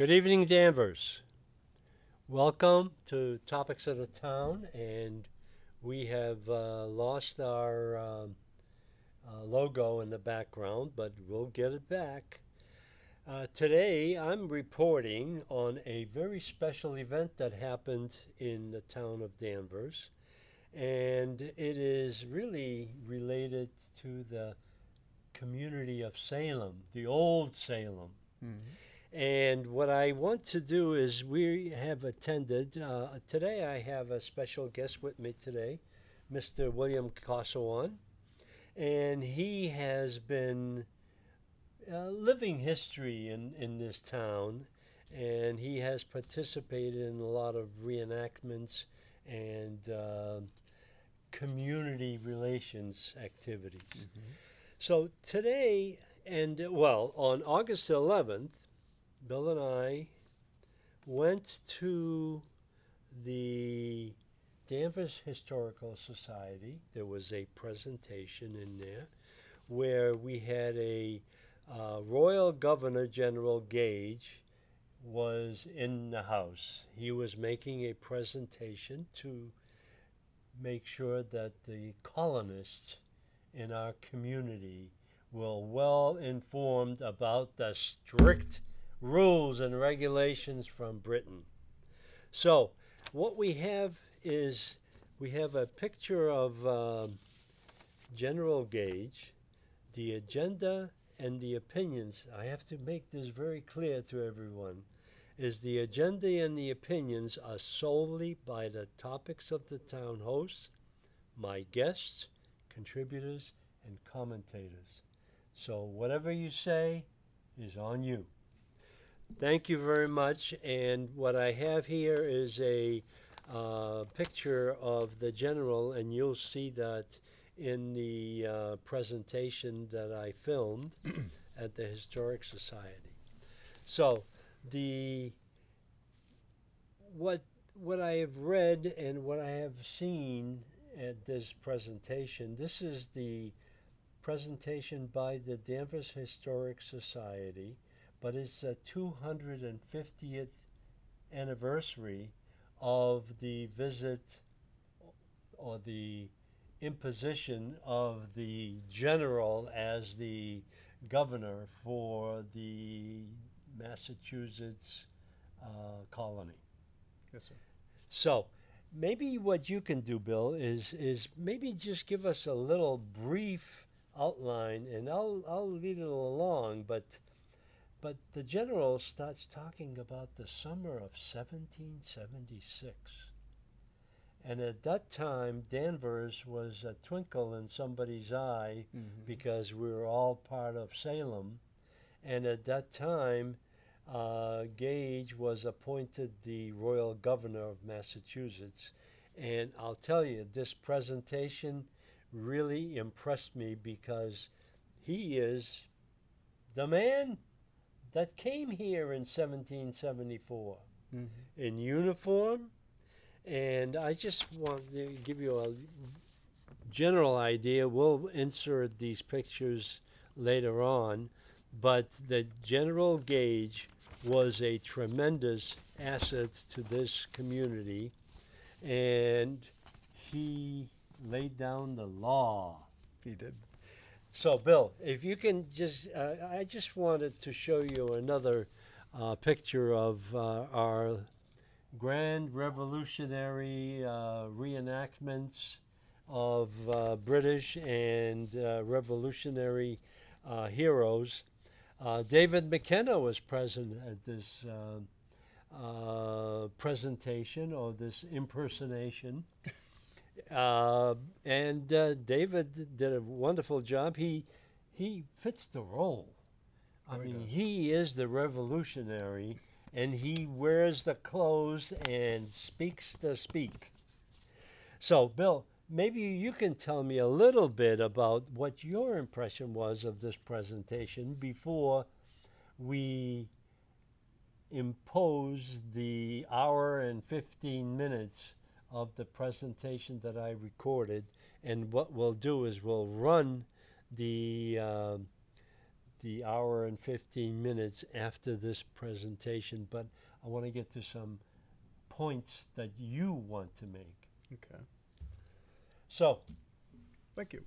Good evening, Danvers. Welcome to Topics of the Town, and we have lost our logo in the background, but we'll get it back. Today, I'm reporting on a very special event that happened in the town of Danvers, and it is really related to the community of Salem, the old Salem. Mhm. And what I want to do is we have attended, today I have a special guest with me today, Mr. William Kosawan, and he has been living history in this town, and he has participated in a lot of reenactments and community relations activities. Mhm. So today, and well, on August 11th, Bill and I went to the Danvers Historical Society. There was a presentation in there where we had a Royal Governor General Gage was in the house. He was making a presentation to make sure that the colonists in our community were well informed about the strict rules and regulations from Britain. So, what we have is we have a picture of General Gage, the agenda and the opinions. I have to make this very clear to everyone. Is the agenda and the opinions are solely by the topics of the town hosts, my guests, contributors, and commentators. So whatever you say is on you. Thank you very much. And what I have here is a picture of the general, and you'll see that in the presentation that I filmed at the Historic Society. So the what what I have read and what I have seen at this presentation, this is the presentation by the Danvers Historic Society, but it's a 250th anniversary of the visit or the imposition of the general as the governor for the Massachusetts colony. Yes, sir. So maybe what you can do, Bill, is maybe just give us a little brief outline, and I'll lead it along. But the general starts talking about the summer of 1776, and at that time Danvers was a twinkle in somebody's eye Mhm. because we were all part of Salem, and at that time Gage was appointed the royal governor of Massachusetts. And I'll tell you, this presentation really impressed me because he is the man that came here in 1774 Mhm. in uniform. And I just want to give you a general idea. We'll insert these pictures later on, but the General Gage was a tremendous asset to this community, and he laid down the law. He did. So, Bill, if you can just, I just wanted to show you another picture of our grand revolutionary reenactments of British and revolutionary heroes. David McKenna was present at this presentation or this impersonation. And David did a wonderful job. He fits the role. I Oh, he mean, does. he is the revolutionary, and he wears the clothes and speaks the speak. So, Bill, maybe you can tell me a little bit about what your impression was of this presentation before we impose the hour and 15 minutes of the presentation that I recorded. And what we'll do is we'll run the the hour and 15 minutes after this presentation, but I want to get to some points that you want to make. Okay. So, Thank you.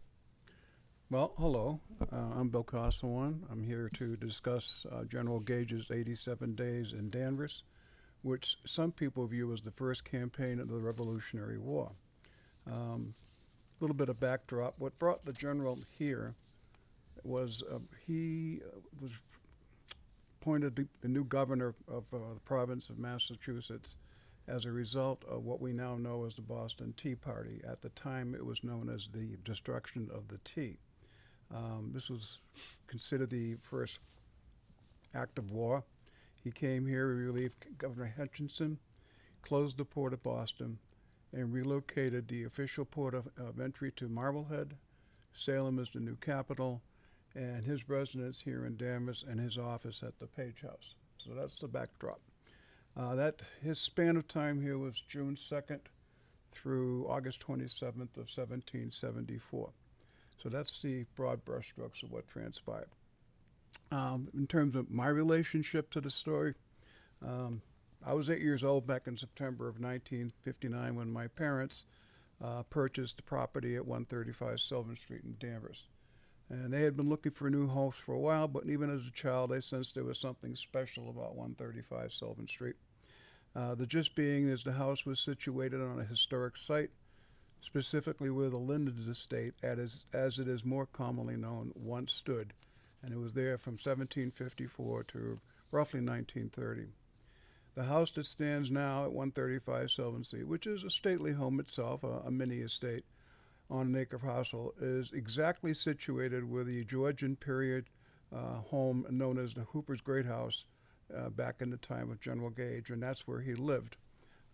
Well, hello. I'm Bill Costlewan. I'm here to discuss General Gage's 87 Days in Danvers, which some people view as the first campaign of the Revolutionary War. A little bit of backdrop. What brought the general here was he was appointed the new governor of the province of Massachusetts as a result of what we now know as the Boston Tea Party. At the time, it was known as the destruction of the tea. This was considered the first act of war. He came here, he relieved Governor Hutchinson, closed the port of Boston, and relocated the official port of entry to Marblehead. Salem is the new capital, and his residence here in Danvers and his office at the Page House. So that's the backdrop. His span of time here was June 2nd through August 27th of 1774. So that's the broad brushstrokes of what transpired. In terms of my relationship to the story, I was 8 years old back in September of 1959 when my parents purchased the property at 135 Sylvan Street in Danvers. And they had been looking for a new house for a while, but even as a child, they sensed there was something special about 135 Sylvan Street. The gist being is the house was situated on a historic site, specifically where the Linden's estate, as it is more commonly known, once stood, and it was there from 1754 to roughly 1930. The house that stands now at 135 Sylvan Street, which is a stately home itself, a mini estate on an acre parcel, is exactly situated where the Georgian period home known as the Hooper's Great House back in the time of General Gage, and that's where he lived.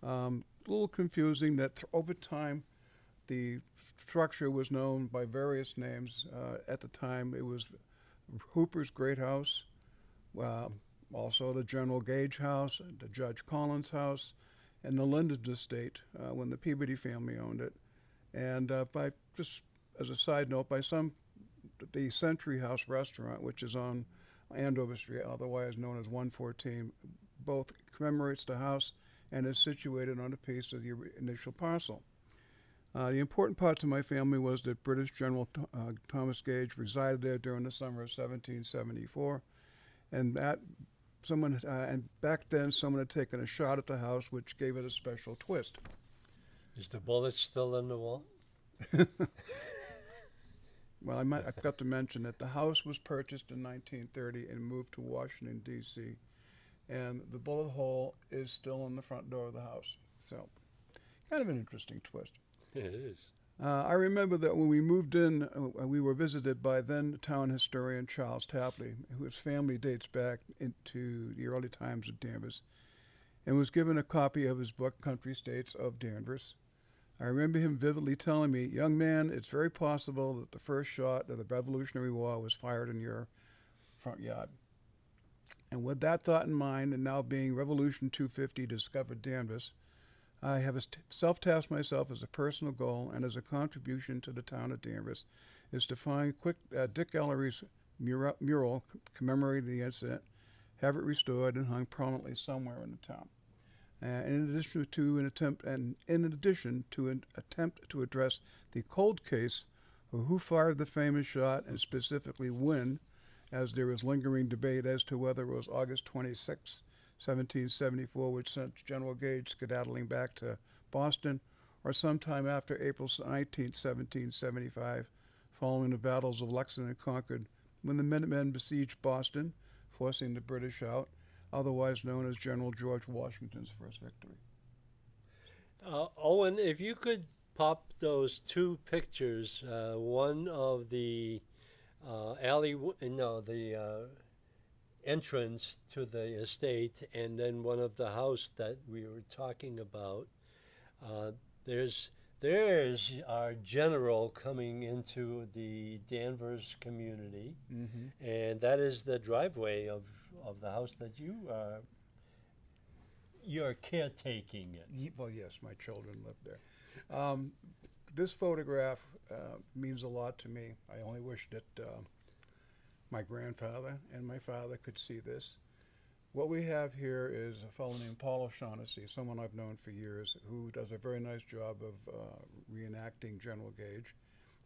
A little confusing that over time the structure was known by various names. At the time it was Hooper's Great House, also the General Gage House, the Judge Collins House, and the Linden's estate when the Peabody family owned it. And by just as a side note, the Century House restaurant, which is on Andover Street, otherwise known as 114, both commemorates the house and is situated on a piece of the initial parcel. The important part to my family was that British General Thomas Gage resided there during the summer of 1774, and back then someone had taken a shot at the house, which gave it a special twist. is the bullet still in the wall? Well, I forgot to mention that the house was purchased in 1930 and moved to Washington, D.C., and the bullet hole is still in the front door of the house. So, kind of an interesting twist. It is. I remember that when we moved in, we were visited by then town historian Charles Tapley, whose family dates back into the early times of Danvers, and was given a copy of his book, Country States of Danvers. I remember him vividly telling me, "Young man, it's very possible that the first shot of the Revolutionary War was fired in your front yard." And with that thought in mind, and now being Revolution 250 discovered Danvers, I have self-tasked myself as a personal goal and as a contribution to the town of Danvers is to find Dick Ellery's mural commemorating the incident, have it restored and hung prominently somewhere in the town. In addition to an attempt to address the cold case of who fired the famous shot and specifically when, as there is lingering debate as to whether it was August 26, 1774, which sent General Gage skedaddling back to Boston, or sometime after April 19, 1775, following the battles of Lexington and Concord, when the Minutemen besieged Boston, forcing the British out, otherwise known as General George Washington's first victory. Owen, if you could pop those two pictures, one of the entrance to the estate, and then one of the house that we were talking about. There's our general coming into the Danvers community, and that is the driveway of the house that you're caretaking it. Well, yes, my children live there. This photograph means a lot to me. I only wish that my grandfather and my father could see this. What we have here is a fellow named Paul O'Shaughnessy, someone I've known for years, who does a very nice job of reenacting General Gage.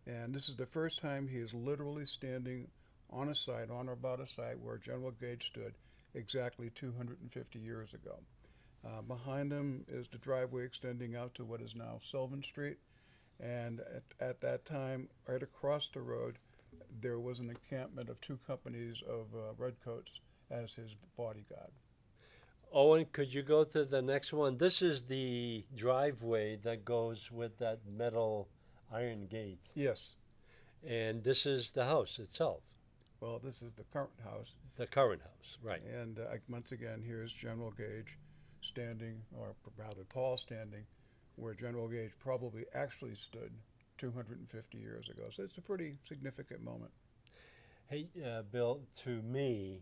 And this is the first time he is literally standing on a site, on or about a site where General Gage stood exactly 250 years ago. Behind him is the driveway extending out to what is now Sylvan Street. And at that time, right across the road, there was an encampment of two companies of redcoats as his bodyguard. Owen, could you go to the next one? This is the driveway that goes with that metal iron gate. Yes. And this is the house itself. Well, this is the current house. The current house, right. And once again, here's General Gage standing, or rather Paul standing, where General Gage probably actually stood 250 years ago. So it's a pretty significant moment. Hey, Bill, to me,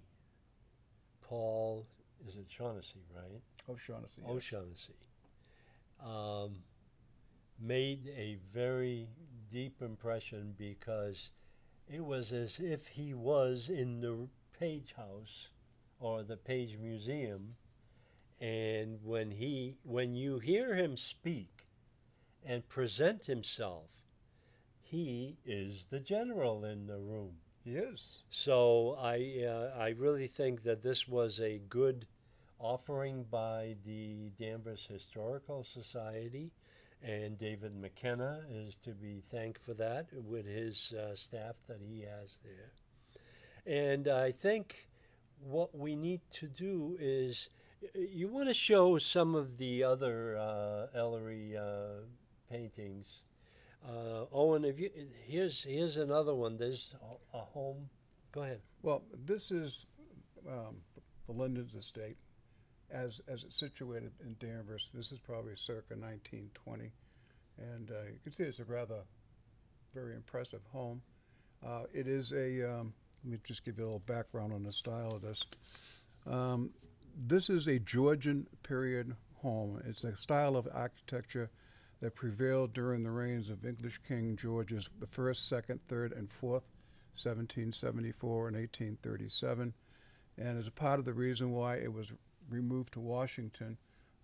Paul, is it Shaughnessy, right? O'Shaughnessy. Yes. O'Shaughnessy. Made a very deep impression because it was as if he was in the Page House or the Page Museum, and when you hear him speak and present himself, he is the general in the room. He is. So I really think that this was a good offering by the Danvers Historical Society, and David McKenna is to be thanked for that with his staff that he has there. And I think what we need to do is, you want to show some of the other Ellery paintings. Owen, here's another one. There's a home. Go ahead. Well, this is the Linden's estate, as it's situated in Danvers. This is probably circa 1920, and you can see it's a rather very impressive home. It is a let me just give you a little background on the style of this. This is a Georgian period home. It's a style of architecture that prevailed during the reigns of English King George's the first, second, third, and fourth, 1774 and 1837. And as a part of the reason why it was removed to Washington,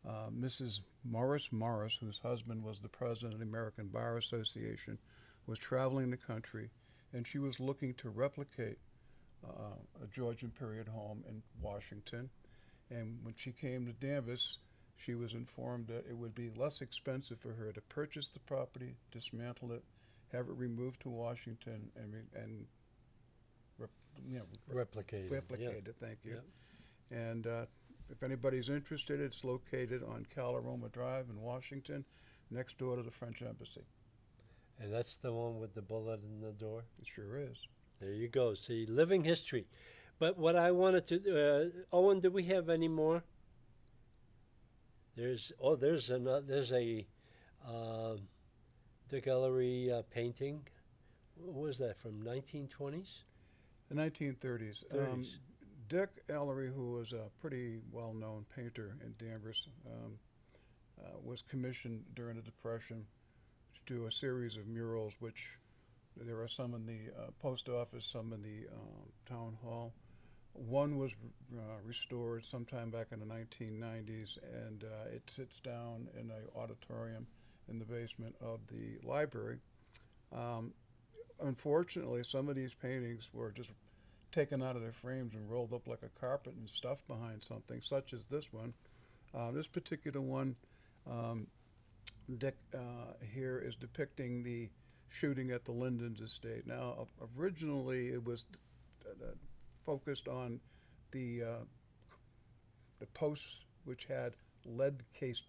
Mrs. Morris Morris, whose husband was the president of the American Bar Association, was traveling the country, and she was looking to replicate a Georgian period home in Washington. And when she came to Danvers, she was informed that it would be less expensive for her to purchase the property, dismantle it, have it removed to Washington, and Replicate it. Thank you. Yeah. And if anybody's interested, it's located on Calaroma Drive in Washington, next door to the French Embassy. And that's the one with the bullet in the door? It sure is. There you go. See, living history. But what I wanted to, Owen, do we have any more? There's a Dick Ellery painting. What was that, from 1920s? The 1930s. 30s. Dick Ellery, who was a pretty well-known painter in Danvers, was commissioned during the Depression to do a series of murals, which there are some in the post office, some in the town hall. One was restored sometime back in the 1990s, and it sits down in an auditorium in the basement of the library. Unfortunately, some of these paintings were just taken out of their frames and rolled up like a carpet and stuffed behind something, such as this one. This particular one, Dick here is depicting the shooting at the Linden's estate. Now, originally it was focused on the posts which had lead-cased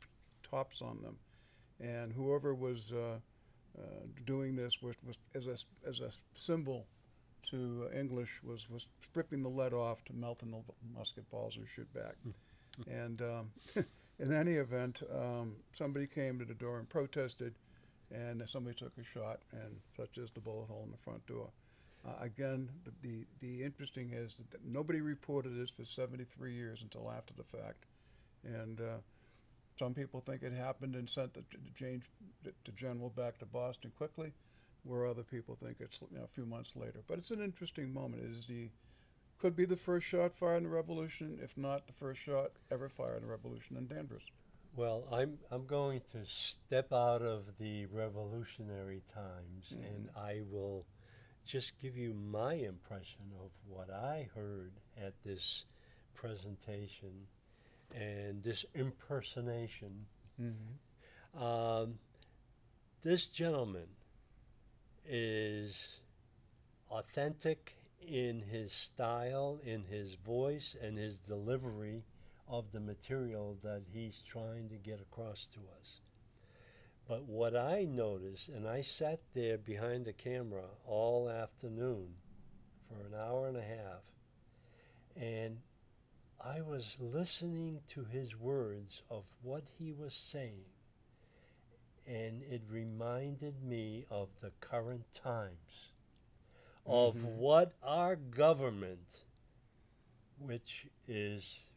tops on them, and whoever was doing this was as a symbol to English was stripping the lead off to melt in the musket balls and shoot back. And in any event, somebody came to the door and protested, and somebody took a shot, and such as the bullet hole in the front door. Again, the interesting is that nobody reported this for 73 years until after the fact, and some people think it happened and sent the general back to Boston quickly. where other people think it's a few months later. But it's an interesting moment. It is could be the first shot fired in the Revolution, if not the first shot ever fired in the Revolution in Danvers. Well, I'm going to step out of the revolutionary times, and I will just give you my impression of what I heard at this presentation and this impersonation. This gentleman is authentic in his style, in his voice, and his delivery of the material that he's trying to get across to us. But what I noticed, and I sat there behind the camera all afternoon for an hour and a half, and I was listening to his words of what he was saying, and it reminded me of the current times, of what our government, which is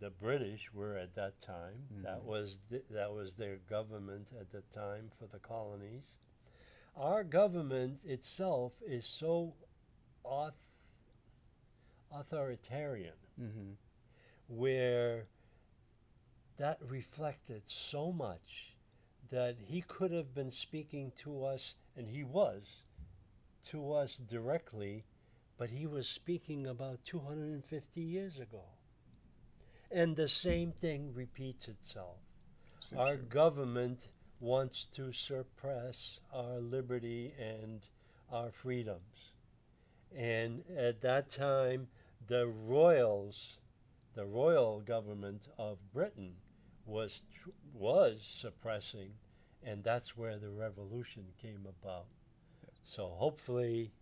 the British were at that time. That was their government at the time for the colonies. Our government itself is so authoritarian, where that reflected so much that he could have been speaking to us, and he was, to us directly, but he was speaking about 250 years ago. And the same thing repeats itself. Our government wants to suppress our liberty and our freedoms. And at that time, the royal government of Britain was suppressing, and that's where the revolution came about. So hopefully,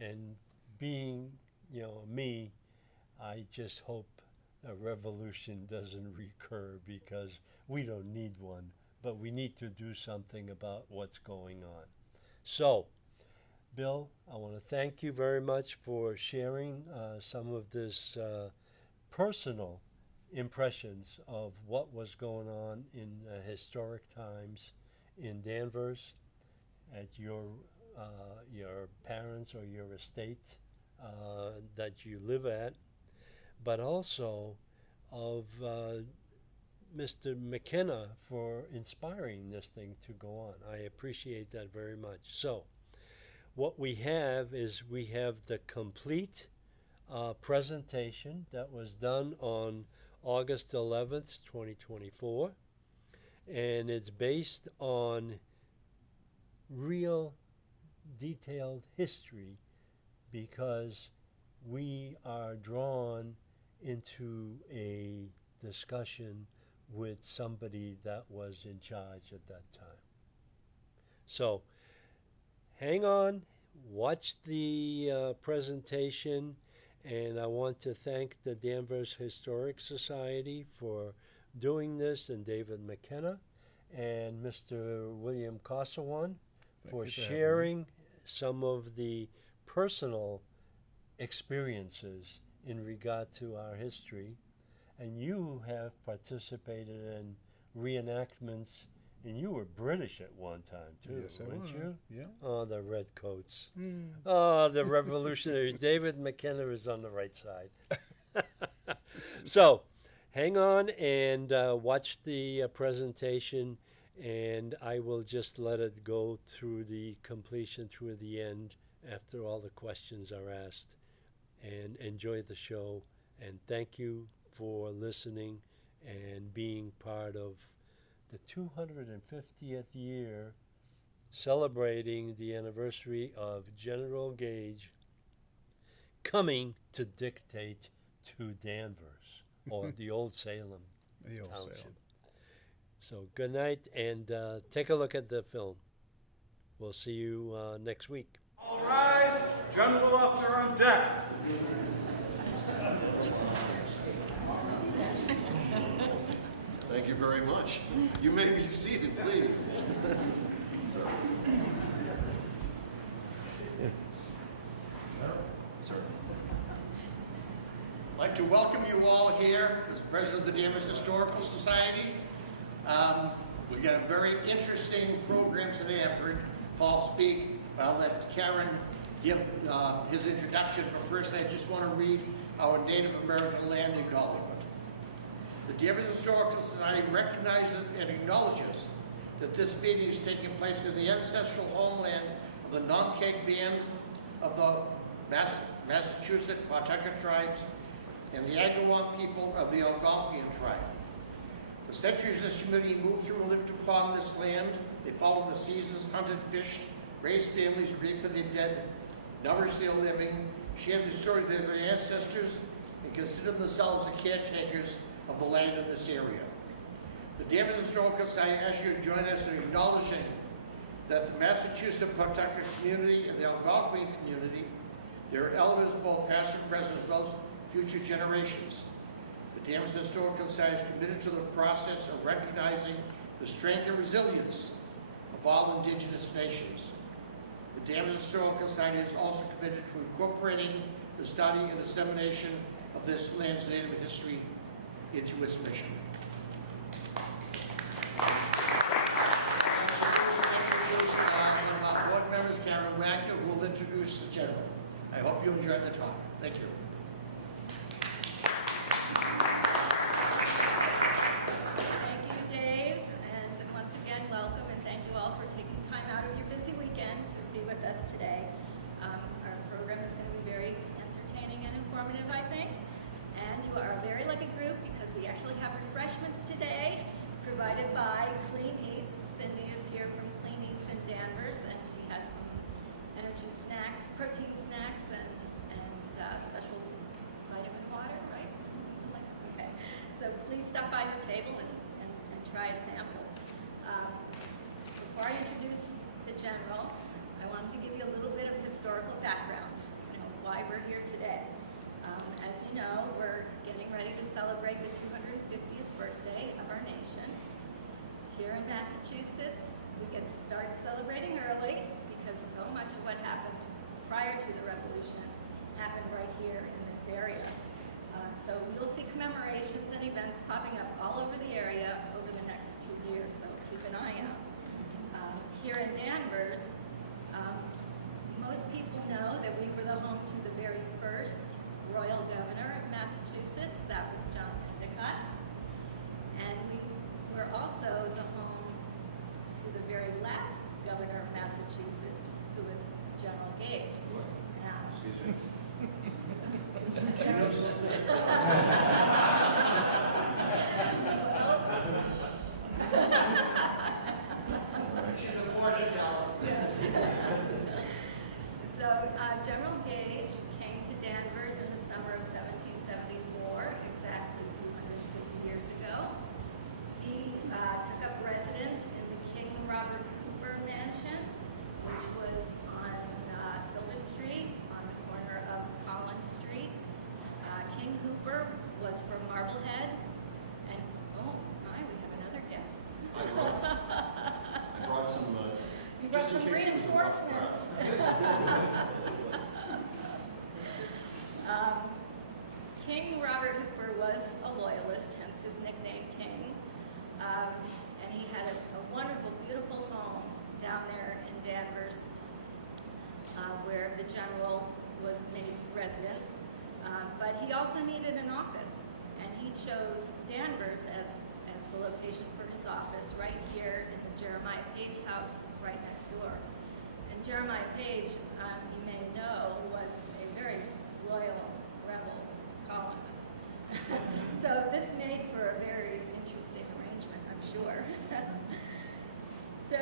and being, me, I just hope a revolution doesn't recur, because we don't need one, but we need to do something about what's going on. So, Bill, I want to thank you very much for sharing some of this personal impressions of what was going on in historic times in Danvers at your parents or your estate that you live at, but also of Mr. McKenna for inspiring this thing to go on. I appreciate that very much. So what we have is the complete presentation that was done on August 11th, 2024, and it's based on real detailed history, because we are drawn into a discussion with somebody that was in charge at that time. So hang on, watch the presentation, and I want to thank the Danvers Historic Society for doing this, and David McKenna and Mr. William Kosawan for sharing some of the personal experiences in regard to our history. And you have participated in reenactments, and you were British at one time too, Yes, I weren't was. you? Yeah. Oh, the redcoats. Oh, the revolutionaries. David McKenna is on the right side. So hang on and watch the presentation, and I will just let it go through the completion, through the end, after all the questions are asked. And enjoy the show, and thank you for listening and being part of the 250th year celebrating the anniversary of General Gage coming to dictate to Danvers, or the Old Salem Township. So good night, and take a look at the film. We'll see you next week. All rise. General officer on deck. Thank you very much. You may be seated, please. Sir. I'd like to welcome you all here as president of the Danvers Historical Society. We got a very interesting program today. I've heard Paul speak. I'll let Karen give his introduction, but first I just want to read our Native American land acknowledgement. The Danvers Historical Society recognizes and acknowledges that this meeting is taking place in the ancestral homeland of the Nonkeg band of the Massachusetts Pawtucket tribes and the Agawam people of the Algonquian tribe. For centuries, this community moved through and lived upon this land. They followed the seasons, hunted, fished, raised families, grieved for their dead, never still living, shared the stories of their ancestors, and considered themselves the caretakers of the land in this area. The Danvers Historical Society asks you to join us in acknowledging that the Massachusetts Pawtucket community and the Algonquian community, their elders, both past and present, as well as future generations. The Danvers Historical Society is committed to the process of recognizing the strength and resilience of all indigenous nations. The Danvers Historical Society is also committed to incorporating the study and dissemination of this land's native history into its mission. Board members, Karen Wagner, who will introduce the gentleman. I hope you enjoy the talk. Thank you. Thank you, Dave, and once again, welcome, and thank you all for taking time out of your busy weekend to be with us today. Our program is going to be very entertaining and informative, I think, and you are a very lucky group because we actually have refreshments today provided by Clean Eats. Cindy is here from Clean Eats in Danvers, and she has some energy snacks, protein snacks, and special vitamin water, right? Okay, so please stop by her table and try a sample. Before I introduce the general, I wanted to give you a little bit of historical background, why we're here today. As you know, we're getting ready to celebrate the 250th birthday of our nation. Here in Massachusetts, we get to start celebrating early because so much of what happened prior to the Revolution happened right here in this area. So you'll see commemorations and events popping up all over the area over the next 2 years, so keep an eye out. Here in Danvers, most people know that we were the home to the very first royal governor of Massachusetts. That was John Endicott. And we were also the home to the very last governor of Massachusetts, who was General Gage. Now, Excuse me. She's a fortune teller. So General Gage came to Danvers in the summer of 1774, exactly 250 years ago. He took up residence in the King Robert Cooper Mansion, which was on Sylvan Street, on the corner of Collins Street. King Hooper was from Marblehead, and oh my, we have another guest. I brought some, You brought just in some case it was a rough reinforcements. King Robert Hooper was a loyalist, hence his nickname King. And he had a wonderful, beautiful home down there in Danvers where the general was made residence. But he also needed an office, and he chose Danvers as the location for his office, right here in the Jeremiah Page house right next door. And Jeremiah Page, you may know, was a very loyal rebel colonist. So this made for a very interesting arrangement, I'm sure. So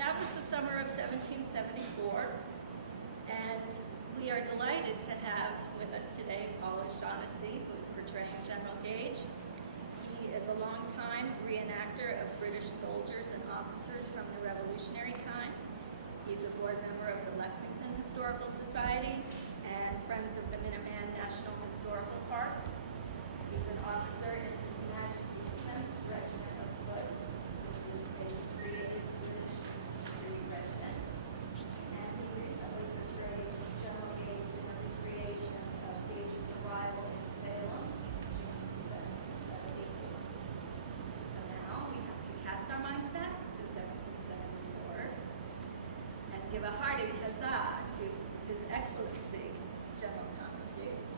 that was the summer of 1774, and we are delighted to have with us today Paul O'Shaughnessy, who is portraying General Gage. He is a longtime reenactor of British soldiers and officers from the Revolutionary time. He's a board member of the Lexington Historical Society and Friends of the Minuteman National Historical Park. He's an officer in His Majesty's 10th Regiment of Foot, which is a created British infantry regiment. And he recently portrayed General Gage in a recreation of Gage's arrival in Salem, June 1774. So now we have to cast our minds back to 1774 give a hearty huzzah to His Excellency, General Thomas Gage.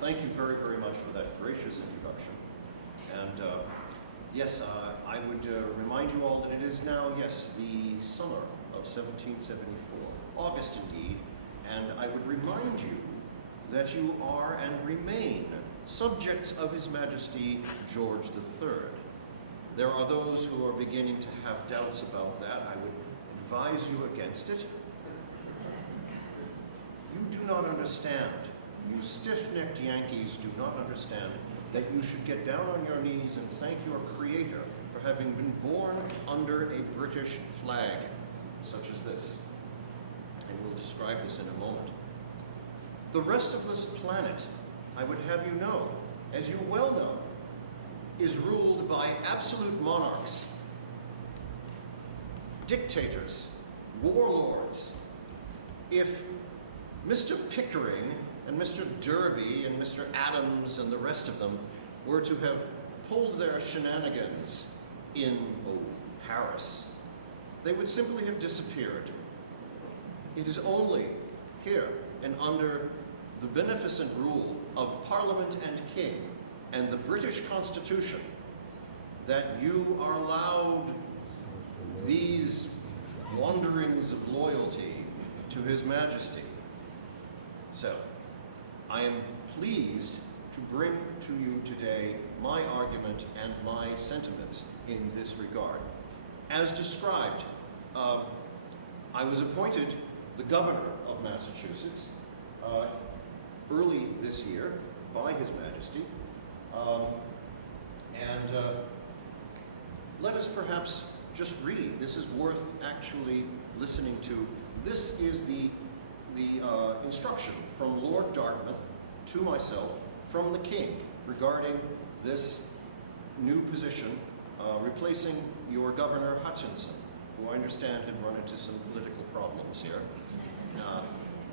Thank you very, very much for that gracious introduction. And yes, I would remind you all that it is now, yes, the summer of 1774, August indeed, and I would remind you that you are and remain subjects of His Majesty George III. There are those who are beginning to have doubts about that. I would advise you against it. You do not understand. You stiff-necked Yankees do not understand that you should get down on your knees and thank your Creator for having been born under a British flag, such as this. And we'll describe this in a moment. The rest of this planet, I would have you know, as you well know, is ruled by absolute monarchs, dictators, warlords. If Mr. Pickering and Mr. Derby and Mr. Adams and the rest of them were to have pulled their shenanigans in, Paris, they would simply have disappeared. It is only here and under the beneficent rule of Parliament and King and the British Constitution that you are allowed these wanderings of loyalty to His Majesty. So, I am pleased to bring to you today my argument and my sentiments in this regard. As described, I was appointed the governor of Massachusetts early this year by His Majesty. Let us perhaps just read. This is worth actually listening to. This is the instruction from Lord Dartmouth to myself from the King regarding this new position, replacing your Governor Hutchinson, who I understand had run into some political problems here,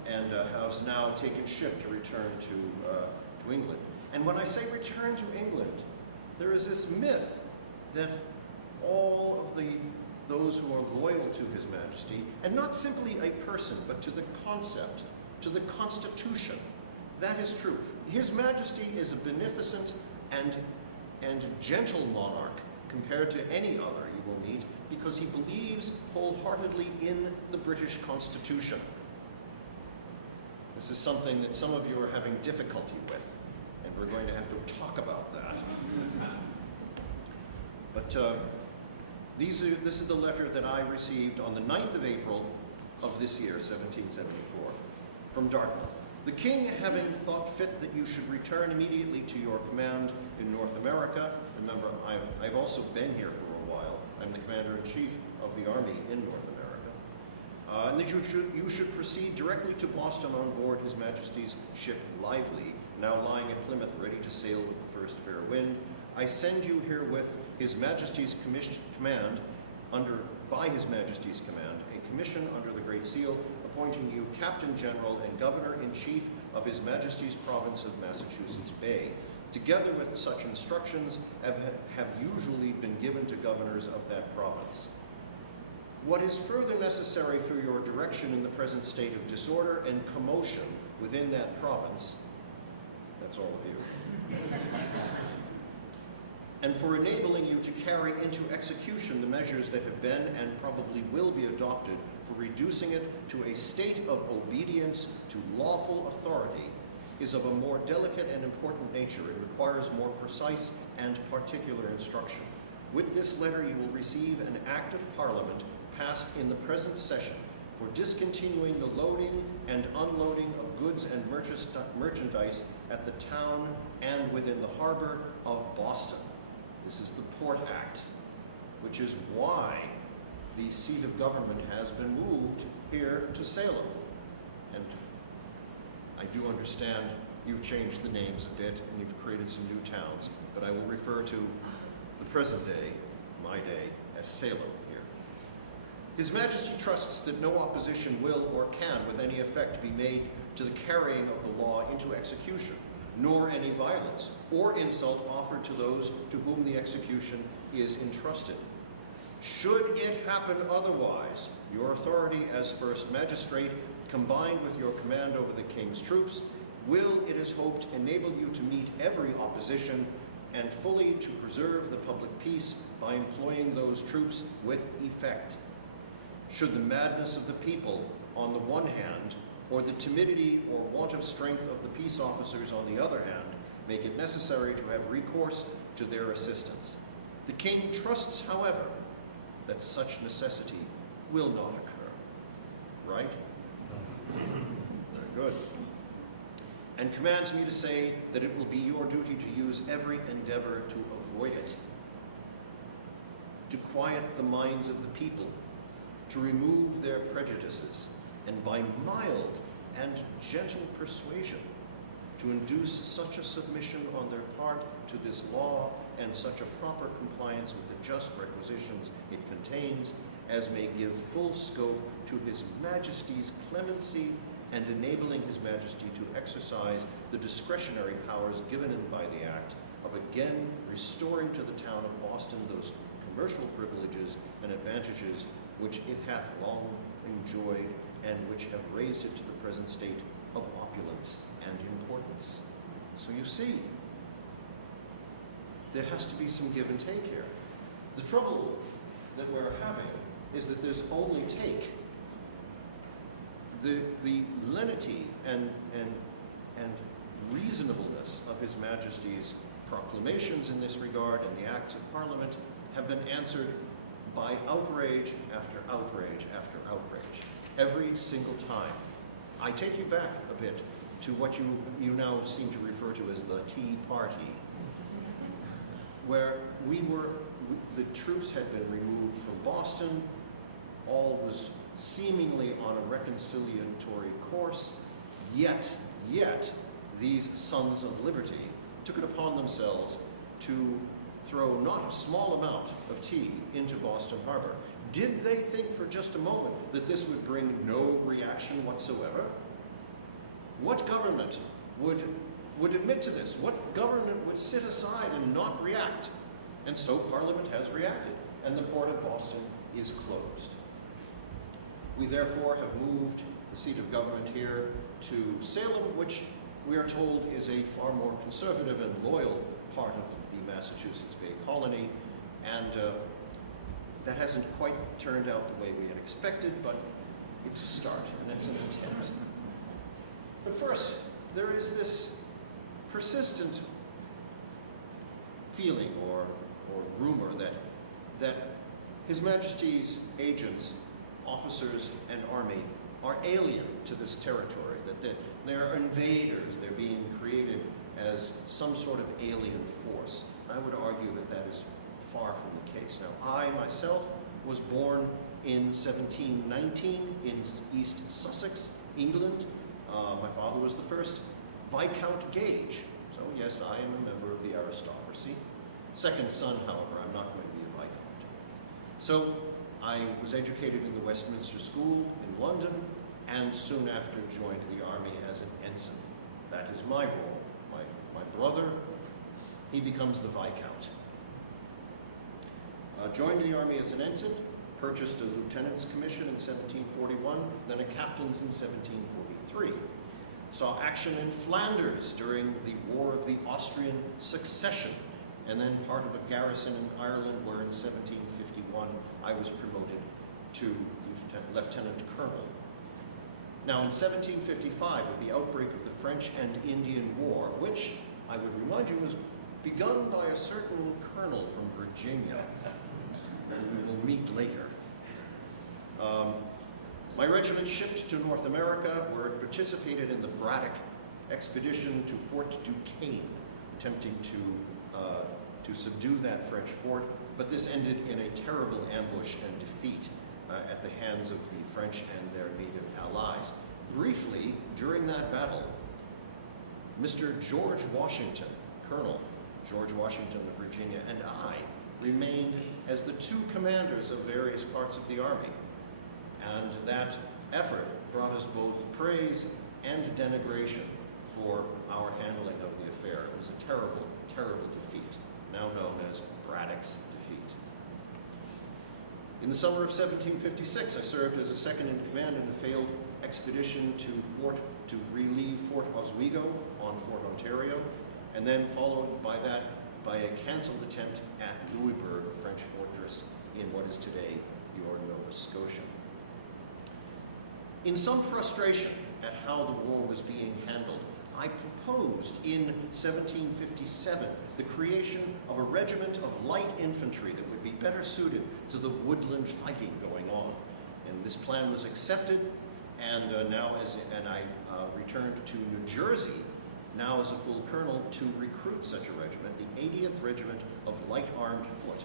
and has now taken ship to return to England. And when I say return to England, there is this myth that all of those who are loyal to His Majesty, and not simply a person, but to the concept, to the Constitution. That is true. His Majesty is a beneficent and gentle monarch compared to any other you will meet, because he believes wholeheartedly in the British Constitution. This is something that some of you are having difficulty with, and we're going to have to talk about that. But this is the letter that I received on the 9th of April of this year, 1774, from Dartmouth. The King, having thought fit that you should return immediately to your command in North America, remember, I've also been here for a while. I'm the Commander-in-Chief of the Army in North America. And that you should proceed directly to Boston on board His Majesty's ship Lively, now lying at Plymouth, ready to sail with the first fair wind. I send you herewith His Majesty's command, by His Majesty's command, a commission under the Great Seal, appointing you Captain General and Governor-in-Chief of His Majesty's province of Massachusetts Bay. Together with such instructions have usually been given to governors of that province. What is further necessary for your direction in the present state of disorder and commotion within that province, that's all of you, and for enabling you to carry into execution the measures that have been and probably will be adopted for reducing it to a state of obedience to lawful authority, is of a more delicate and important nature. It requires more precise and particular instruction. With this letter you will receive an Act of Parliament passed in the present session for discontinuing the loading and unloading of goods and merchandise at the town and within the harbor of Boston. This is the Port Act, which is why the seat of government has been moved here to Salem. And I do understand you've changed the names a bit and you've created some new towns, but I will refer to the present day, my day, as Salem here. His Majesty trusts that no opposition will or can with any effect be made to the carrying of the law into execution, nor any violence or insult offered to those to whom the execution is entrusted. Should it happen otherwise, your authority as first magistrate, combined with your command over the king's troops, will, it is hoped, enable you to meet every opposition and fully to preserve the public peace by employing those troops with effect. Should the madness of the people, on the one hand, or the timidity or want of strength of the peace officers, on the other hand, make it necessary to have recourse to their assistance. The king trusts, however, that such necessity will not occur. Right? Very good. And commands me to say that it will be your duty to use every endeavor to avoid it, to quiet the minds of the people, to remove their prejudices, and by mild and gentle persuasion, to induce such a submission on their part to this law and such a proper compliance with the just requisitions it contains as may give full scope to His Majesty's clemency and enabling His Majesty to exercise the discretionary powers given him by the Act of again restoring to the town of Boston those commercial privileges and advantages which it hath long enjoyed and which have raised it to the present state of opulence and importance. So you see, there has to be some give and take here. The trouble that we're having is that there's only take. The lenity and reasonableness of His Majesty's proclamations in this regard and the acts of Parliament have been answered by outrage after outrage after outrage. Every single time. I take you back a bit to what you now seem to refer to as the Tea Party, where the troops had been removed from Boston, all was seemingly on a reconciliatory course, yet these sons of liberty took it upon themselves to throw not a small amount of tea into Boston Harbor. Did they think for just a moment that this would bring no reaction whatsoever? What government would admit to this? What government would sit aside and not react? And so Parliament has reacted, and the port of Boston is closed. We therefore have moved the seat of government here to Salem, which we are told is a far more conservative and loyal part of the Massachusetts Bay Colony, and that hasn't quite turned out the way we had expected, but it's a start, and it's an attempt. But first, there is this persistent feeling or rumor that His Majesty's agents, officers, and army are alien to this territory, that they're invaders, they're being created as some sort of alien force. I would argue that that is far from the case. Now, I myself was born in 1719 in East Sussex, England. My father was the first Viscount Gage. So yes, I am a member of the aristocracy. Second son, however, I'm not going to be a Viscount. So I was educated in the Westminster School in London, and soon after joined the army as an ensign. That is my role. My brother, he becomes the Viscount. Joined the army as an ensign, purchased a lieutenant's commission in 1741, then a captain's in 1743. Saw action in Flanders during the War of the Austrian Succession, and then part of a garrison in Ireland where in 1751 I was promoted to lieutenant colonel. Now in 1755, at the outbreak of the French and Indian War, which I would remind you was begun by a certain colonel from Virginia, who we will meet later. My regiment shipped to North America, where it participated in the Braddock expedition to Fort Duquesne, attempting to subdue that French fort, but this ended in a terrible ambush and defeat at the hands of the French and their native allies. Briefly, during that battle, Mr. George Washington, Colonel George Washington of Virginia, and I remained as the two commanders of various parts of the Army. And that effort brought us both praise and denigration for our handling of the affair. It was a terrible, terrible defeat, now known as Braddock's defeat. In the summer of 1756, I served as a second-in-command in a failed expedition to relieve Fort Oswego on Fort Ontario, and then followed by that by a canceled attempt at Louisbourg, a French fortress in what is today your Nova Scotia. In some frustration at how the war was being handled, I proposed in 1757 the creation of a regiment of light infantry that would be better suited to the woodland fighting going on. And this plan was accepted, and I returned to New Jersey, now as a full colonel, to recruit such a regiment, the 80th Regiment of Light Armed Foot,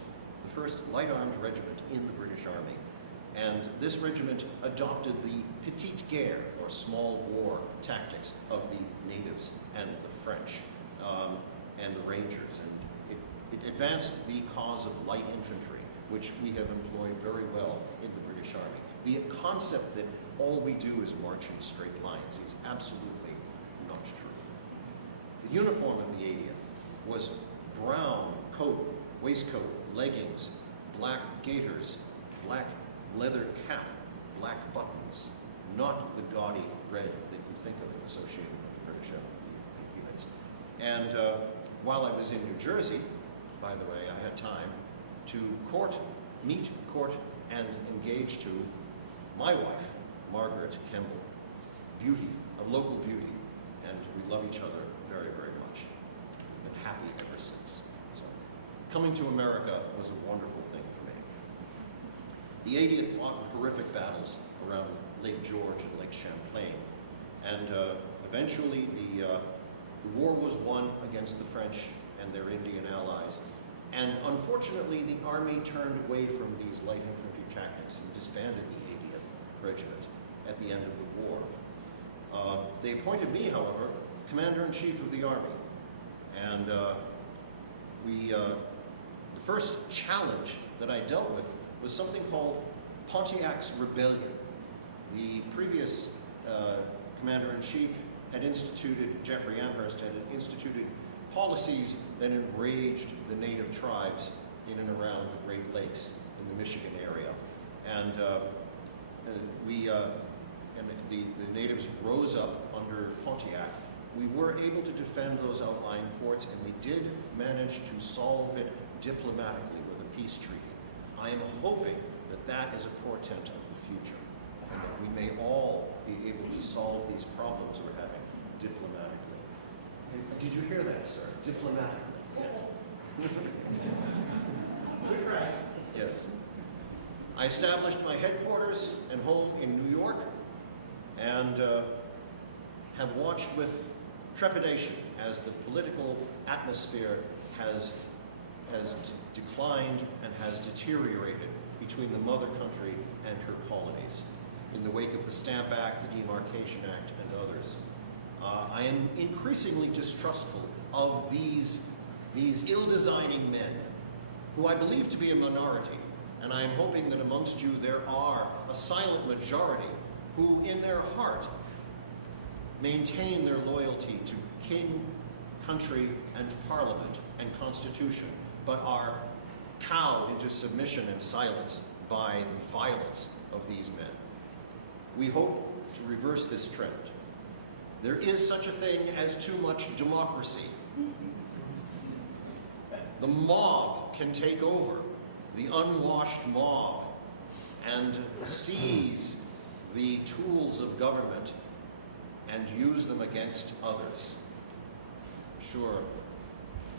the first light armed regiment in the British Army. And this regiment adopted the petite guerre, or small war tactics of the natives and the French and the Rangers. And it advanced the cause of light infantry, which we have employed very well in the British Army. The concept that all we do is march in straight lines is absolutely not true. The uniform of the 80th was brown coat, waistcoat, leggings, black gaiters, black leather cap, black buttons, not the gaudy red that you think of associated with the British units. And while I was in New Jersey, by the way, I had time to meet, court, and engage to my wife, Margaret Kemble, beauty, a local beauty, and we love each other very, very much. We've been happy ever since. So, coming to America was a wonderful thing for me. The 80th fought in horrific battles around Lake George and Lake Champlain, and eventually the war was won against the French and their Indian allies. And unfortunately, the Army turned away from these light infantry tactics and disbanded the 80th Regiment at the end of the war. They appointed me, however, Commander-in-Chief of the Army. And the first challenge that I dealt with was something called Pontiac's Rebellion. The previous Commander-in-Chief had instituted, Jeffrey Amherst had instituted policies that enraged the native tribes in and around the Great Lakes in the Michigan area. And the natives rose up under Pontiac. We were able to defend those outlying forts, and we did manage to solve it diplomatically with a peace treaty. I am hoping that that is a portent of the future, and that we may all be able to solve these problems we're having diplomatically. Did you hear that, sir? Diplomatically. Yes. Good right. Yes. I established my headquarters and home in New York, and have watched with trepidation as the political atmosphere has declined and has deteriorated between the mother country and her colonies in the wake of the Stamp Act, the Demarcation Act, and others. I am increasingly distrustful of these ill-designing men, who I believe to be a minority, and I am hoping that amongst you there are a silent majority who, in their heart, maintain their loyalty to king, country, and parliament and constitution, but are cowed into submission and silence by the violence of these men. We hope to reverse this trend. There is such a thing as too much democracy. The mob can take over, the unwashed mob, and seize the tools of government and use them against others. Sure,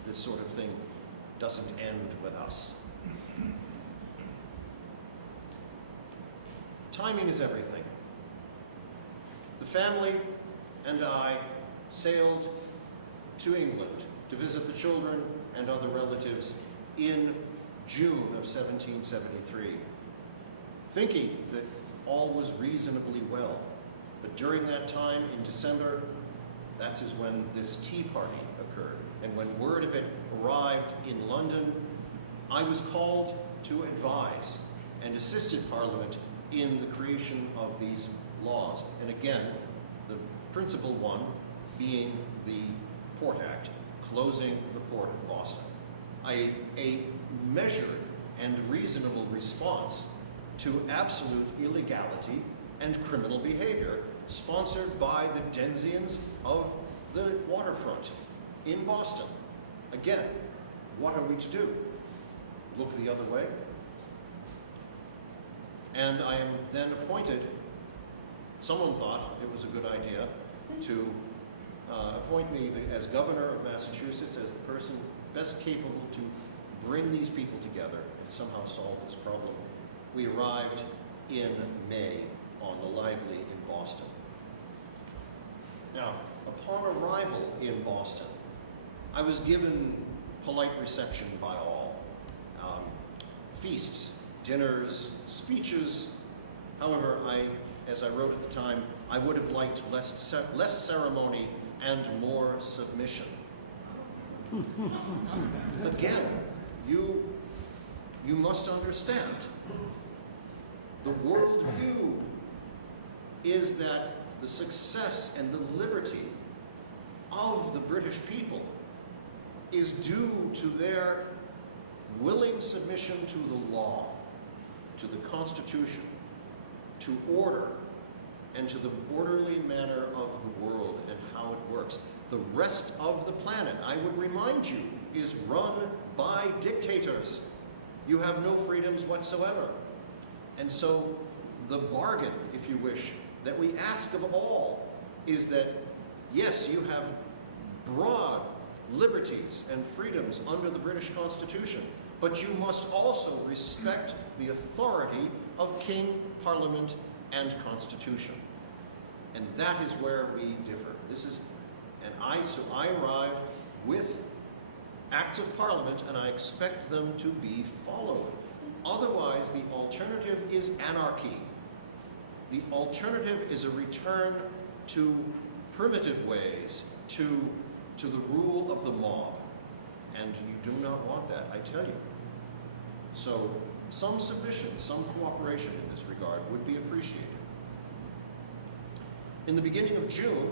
this sort of thing doesn't end with us. Timing is everything. The family and I sailed to England to visit the children and other relatives in June of 1773, thinking that all was reasonably well. But during that time, in December, that is when this tea party occurred. And when word of it arrived in London, I was called to advise and assisted Parliament in the creation of these laws. And again, the principal one being the Port Act, closing the port of Boston. A measured and reasonable response to absolute illegality and criminal behavior sponsored by the denizens of the waterfront in Boston. Again, what are we to do? Look the other way? And I am then appointed, someone thought it was a good idea to appoint me as governor of Massachusetts, as the person best capable to bring these people together and somehow solve this problem. We arrived in May on the Lively in Boston. Now, upon arrival in Boston, I was given polite reception by all. Feasts, dinners, speeches. However, as I wrote at the time, I would have liked less ceremony and more submission. Again, you must understand, the worldview is that the success and the liberty of the British people is due to their willing submission to the law, to the Constitution, to order, and to the orderly manner of the world and how it works. The rest of the planet, I would remind you, is run by dictators. You have no freedoms whatsoever. And so the bargain, if you wish, that we ask of all is that, yes, you have broad liberties and freedoms under the British Constitution, but you must also respect the authority of King, Parliament, and Constitution. And that is where we differ. So I arrive with acts of Parliament, and I expect them to be followed. Otherwise, the alternative is anarchy. The alternative is a return to primitive ways, to the rule of the mob. And you do not want that, I tell you. So some submission, some cooperation in this regard would be appreciated. In the beginning of June,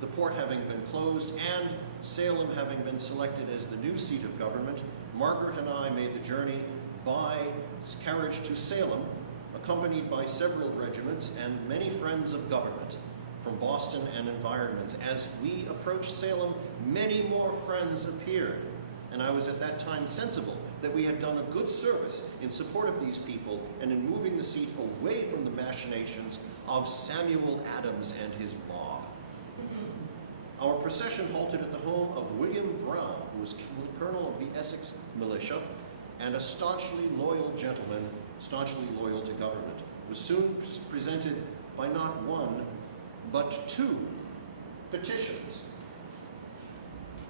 the port having been closed and Salem having been selected as the new seat of government, Margaret and I made the journey by carriage to Salem, accompanied by several regiments and many friends of government from Boston and environments. As we approached Salem, many more friends appeared, and I was at that time sensible that we had done a good service in support of these people and in moving the seat away from the machinations of Samuel Adams and his mob. Our procession halted at the home of William Brown, who was colonel of the Essex militia and a staunchly loyal gentleman, staunchly loyal to government. Was soon presented by not one, but two petitions.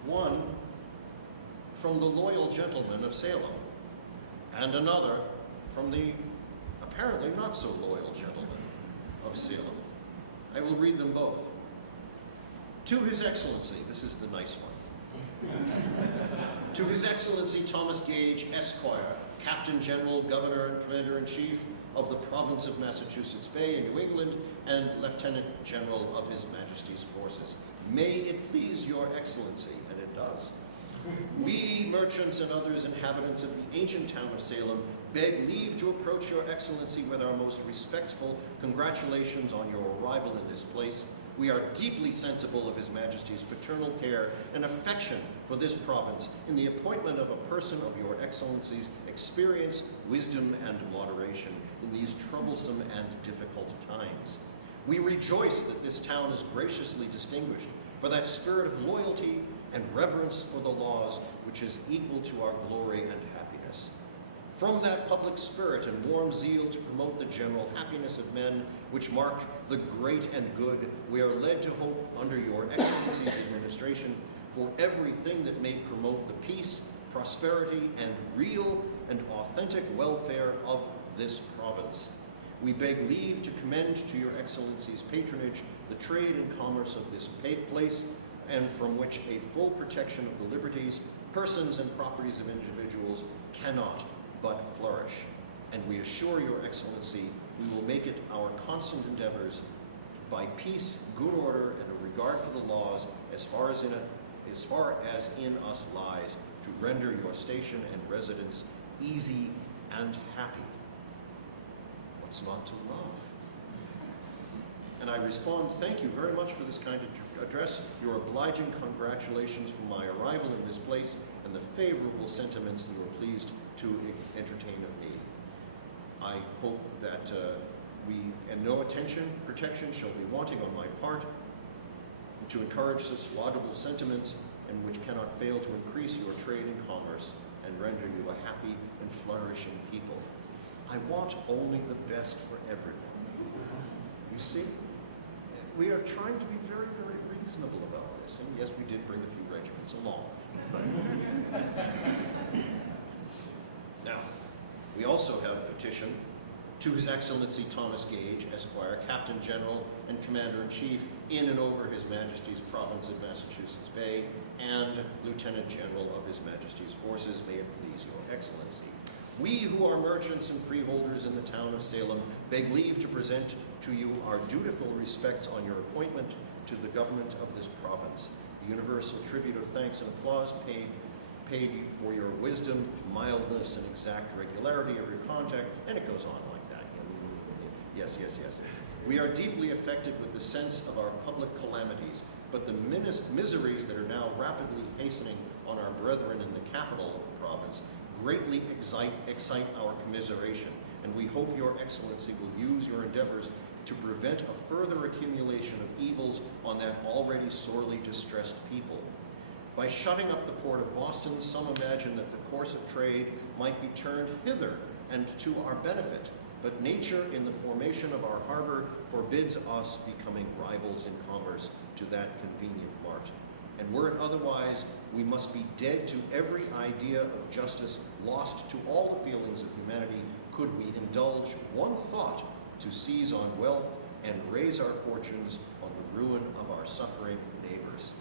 One from the loyal gentleman of Salem, and another from the apparently not so loyal gentleman of Salem. I will read them both. To His Excellency, this is the nice one. To His Excellency Thomas Gage, Esquire, Captain General, Governor, and Commander-in-Chief of the Province of Massachusetts Bay in New England, and Lieutenant General of His Majesty's Forces. May it please Your Excellency, and it does. We, merchants and others inhabitants of the ancient town of Salem, beg leave to approach Your Excellency with our most respectful congratulations on your arrival in this place. We are deeply sensible of His Majesty's paternal care and affection for this province in the appointment of a person of Your Excellency's experience, wisdom, and moderation in these troublesome and difficult times. We rejoice that this town is graciously distinguished for that spirit of loyalty and reverence for the laws which is equal to our glory and happiness. From that public spirit and warm zeal to promote the general happiness of men, which mark the great and good, we are led to hope under Your Excellency's administration for everything that may promote the peace, prosperity, and real and authentic welfare of this province. We beg leave to commend to Your Excellency's patronage the trade and commerce of this place, and from which a full protection of the liberties, persons, and properties of individuals cannot but flourish. And we assure Your Excellency we will make it our constant endeavors by peace, good order, and a regard for the laws as far as in in us lies, to render your station and residence easy and happy. What's not to love? And I respond, thank you very much for this kind address, your obliging congratulations for my arrival in this place, and the favorable sentiments that you are pleased to entertain of me. I hope that no protection shall be wanting on my part to encourage such laudable sentiments, and which cannot fail to increase your trade and commerce and render you a happy and flourishing people. I want only the best for everyone. You see, we are trying to be very, very reasonable about this, and yes, we did bring a few regiments along. Now, we also have a petition to His Excellency Thomas Gage, Esquire, Captain General and Commander-in-Chief in and over His Majesty's Province of Massachusetts Bay, and Lieutenant General of His Majesty's Forces, may it please your Excellency. We who are merchants and freeholders in the town of Salem beg leave to present to you our dutiful respects on your appointment to the government of this province. The universal tribute of thanks and applause paid you for your wisdom, mildness, and exact regularity of your conduct, and it goes on like that. Yes, yes, yes. We are deeply affected with the sense of our public calamities, but the miseries that are now rapidly hastening on our brethren in the capital of the province greatly excite our commiseration, and we hope your Excellency will use your endeavors to prevent a further accumulation of evils on that already sorely distressed people. By shutting up the port of Boston, some imagine that the course of trade might be turned hither and to our benefit, but nature in the formation of our harbor forbids us becoming rivals in commerce to that convenient mart. And were it otherwise, we must be dead to every idea of justice, lost to all the feelings of humanity, could we indulge one thought to seize on wealth and raise our fortunes on the ruin of our suffering neighbors.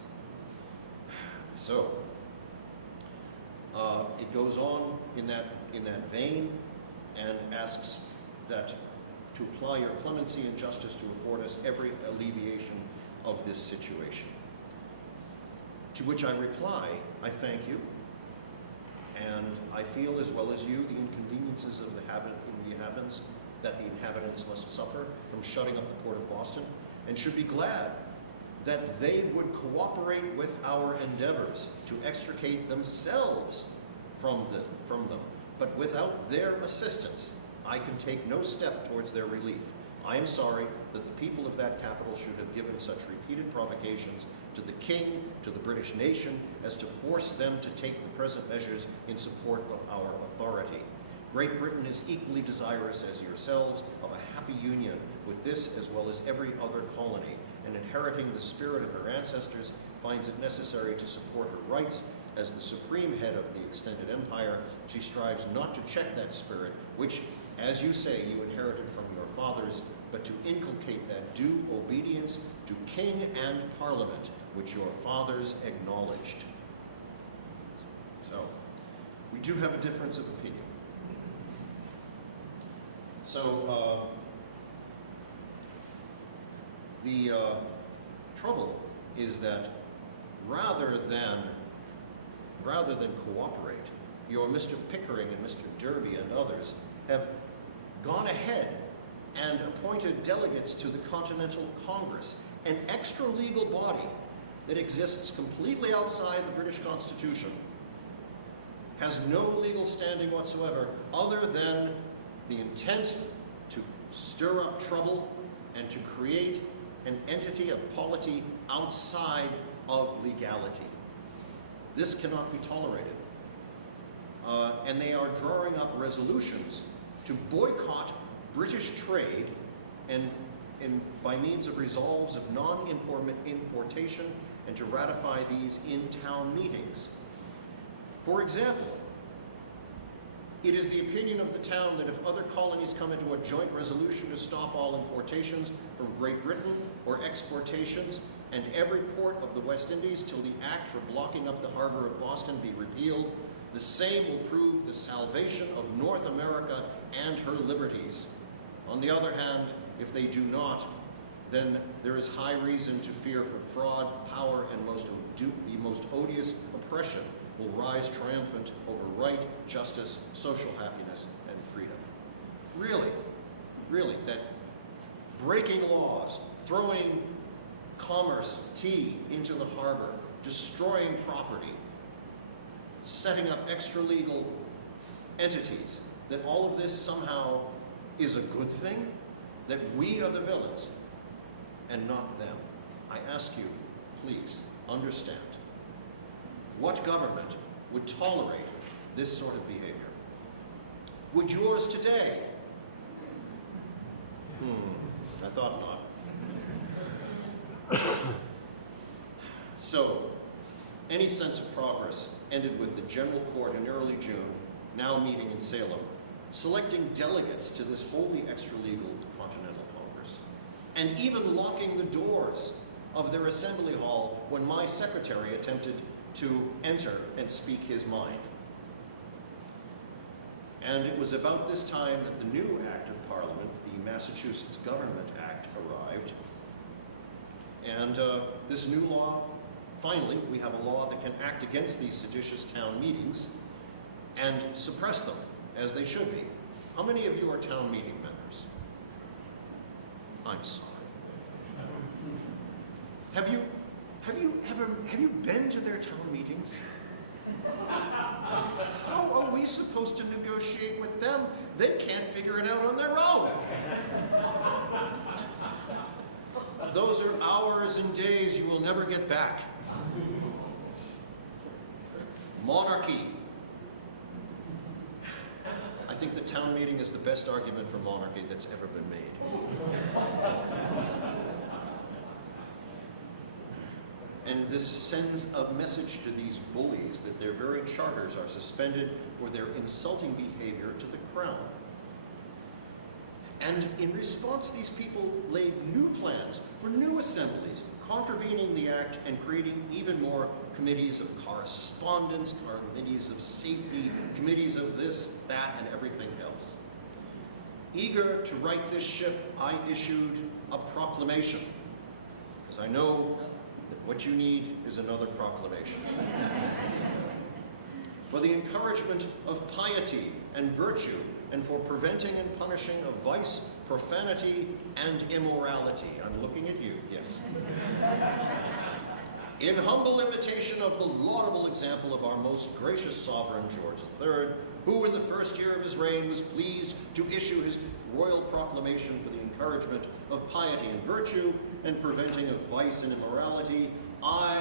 So, it goes on in that vein and asks that to apply your clemency and justice to afford us every alleviation of this situation. To which I reply, I thank you, and I feel as well as you the inconveniences of the inhabitants that the inhabitants must suffer from shutting up the port of Boston, and should be glad that they would cooperate with our endeavors to extricate themselves from them. But without their assistance, I can take no step towards their relief. I am sorry that the people of that capital should have given such repeated provocations to the King, to the British nation, as to force them to take the present measures in support of our authority. Great Britain is equally desirous as yourselves of a happy union with this as well as every other colony, and inheriting the spirit of her ancestors finds it necessary to support her rights as the supreme head of the extended empire. She strives not to check that spirit, which, as you say, you inherited from your fathers, but to inculcate that due obedience to king and parliament, which your fathers acknowledged. So, we do have a difference of opinion. So, the trouble is that rather than cooperate, your Mr. Pickering and Mr. Derby and others have gone ahead and appointed delegates to the Continental Congress, an extra legal body that exists completely outside the British Constitution, has no legal standing whatsoever other than the intent to stir up trouble and to create an entity, a polity outside of legality. This cannot be tolerated. And they are drawing up resolutions to boycott British trade and by means of resolves of non-importation and to ratify these in town meetings. For example, it is the opinion of the town that if other colonies come into a joint resolution to stop all importations from Great Britain or exportations and every port of the West Indies till the act for blocking up the harbor of Boston be repealed, the same will prove the salvation of North America and her liberties. On the other hand, if they do not, then there is high reason to fear for fraud, power, and the most odious oppression will rise triumphant over right, justice, social happiness, and freedom. Really, that breaking laws, throwing commerce, tea into the harbor, destroying property, setting up extra-legal entities, that all of this somehow is a good thing? That we are the villains and not them? I ask you, please, understand. What government would tolerate this sort of behavior? Would yours today? I thought not. So, any sense of progress ended with the General Court in early June, now meeting in Salem, selecting delegates to this wholly extra-legal Continental Congress, and even locking the doors of their assembly hall when my secretary attempted to enter and speak his mind. And it was about this time that the new Act of Parliament, the Massachusetts Government Act, arrived. And this new law, finally, we have a law that can act against these seditious town meetings and suppress them, as they should be. How many of you are town meeting members? I'm sorry. Have you been to their town meetings? How are we supposed to negotiate with them? They can't figure it out on their own. Those are hours and days you will never get back. Monarchy. I think the town meeting is the best argument for monarchy that's ever been made. And this sends a message to these bullies that their very charters are suspended for their insulting behavior to the crown. And in response, these people laid new plans for new assemblies, contravening the act and creating even more committees of correspondence, committees of safety, committees of this, that, and everything else. Eager to right this ship, I issued a proclamation, because I know that what you need is another proclamation. For the encouragement of piety and virtue, and for preventing and punishing of vice, profanity, and immorality. I'm looking at you, yes. In humble imitation of the laudable example of our most gracious sovereign, George III, who in the first year of his reign was pleased to issue his royal proclamation for the encouragement of piety and virtue, and preventing of vice and immorality, I,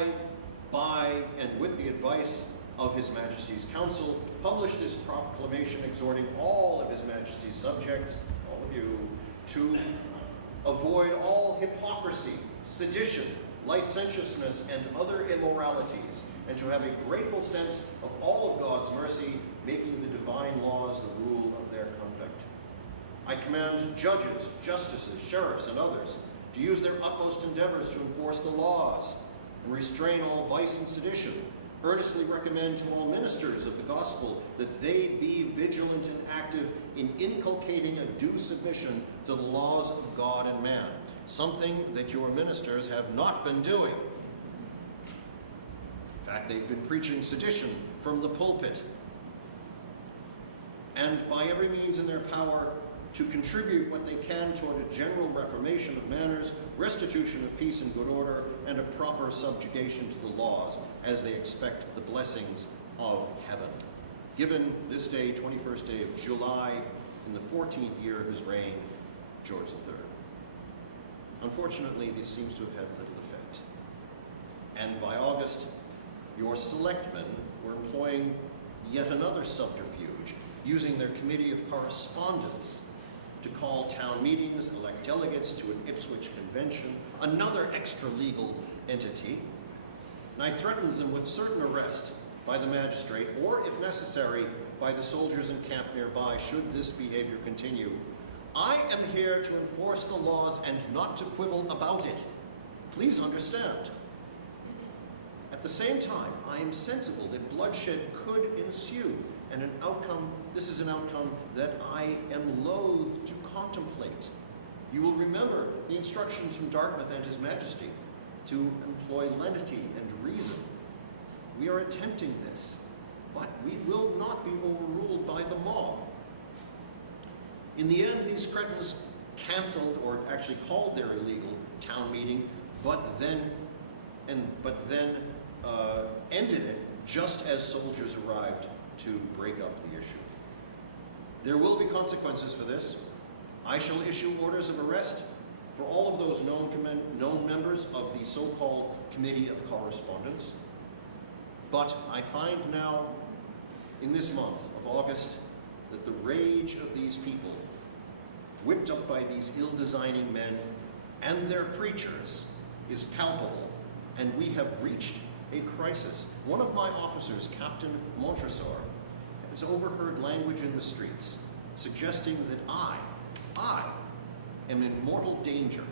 by and with the advice of His Majesty's Council, publish this proclamation exhorting all of His Majesty's subjects, all of you, to avoid all hypocrisy, sedition, licentiousness, and other immoralities, and to have a grateful sense of all of God's mercy, making the divine laws the rule of their conduct. I command judges, justices, sheriffs, and others to use their utmost endeavors to enforce the laws and restrain all vice and sedition. Earnestly recommend to all ministers of the gospel that they be vigilant and active in inculcating a due submission to the laws of God and man, something that your ministers have not been doing. In fact, they've been preaching sedition from the pulpit. And by every means in their power, to contribute what they can toward a general reformation of manners, restitution of peace and good order, and a proper subjugation to the laws, as they expect the blessings of heaven. Given this day, 21st day of July, in the 14th year of his reign, George III. Unfortunately, this seems to have had little effect. And by August, your selectmen were employing yet another subterfuge, using their committee of correspondence to call town meetings, elect delegates to an Ipswich convention, another extra-legal entity, and I threatened them with certain arrest by the magistrate, or if necessary, by the soldiers in camp nearby, should this behavior continue. I am here to enforce the laws and not to quibble about it. Please understand. At the same time, I am sensible that bloodshed could ensue, and this is an outcome that I am loath to contemplate. You will remember the instructions from Dartmouth and His Majesty to employ lenity and reason. We are attempting this, but we will not be overruled by the mob. In the end, these cretins canceled, or actually called their illegal town meeting, but then ended it just as soldiers arrived to break up the issue. There will be consequences for this. I shall issue orders of arrest for all of those known members of the so-called Committee of Correspondence. But I find now, in this month of August, that the rage of these people, whipped up by these ill-designing men and their preachers, is palpable, and we have reached a crisis. One of my officers, Captain Montresor, has overheard language in the streets suggesting that I am in mortal danger.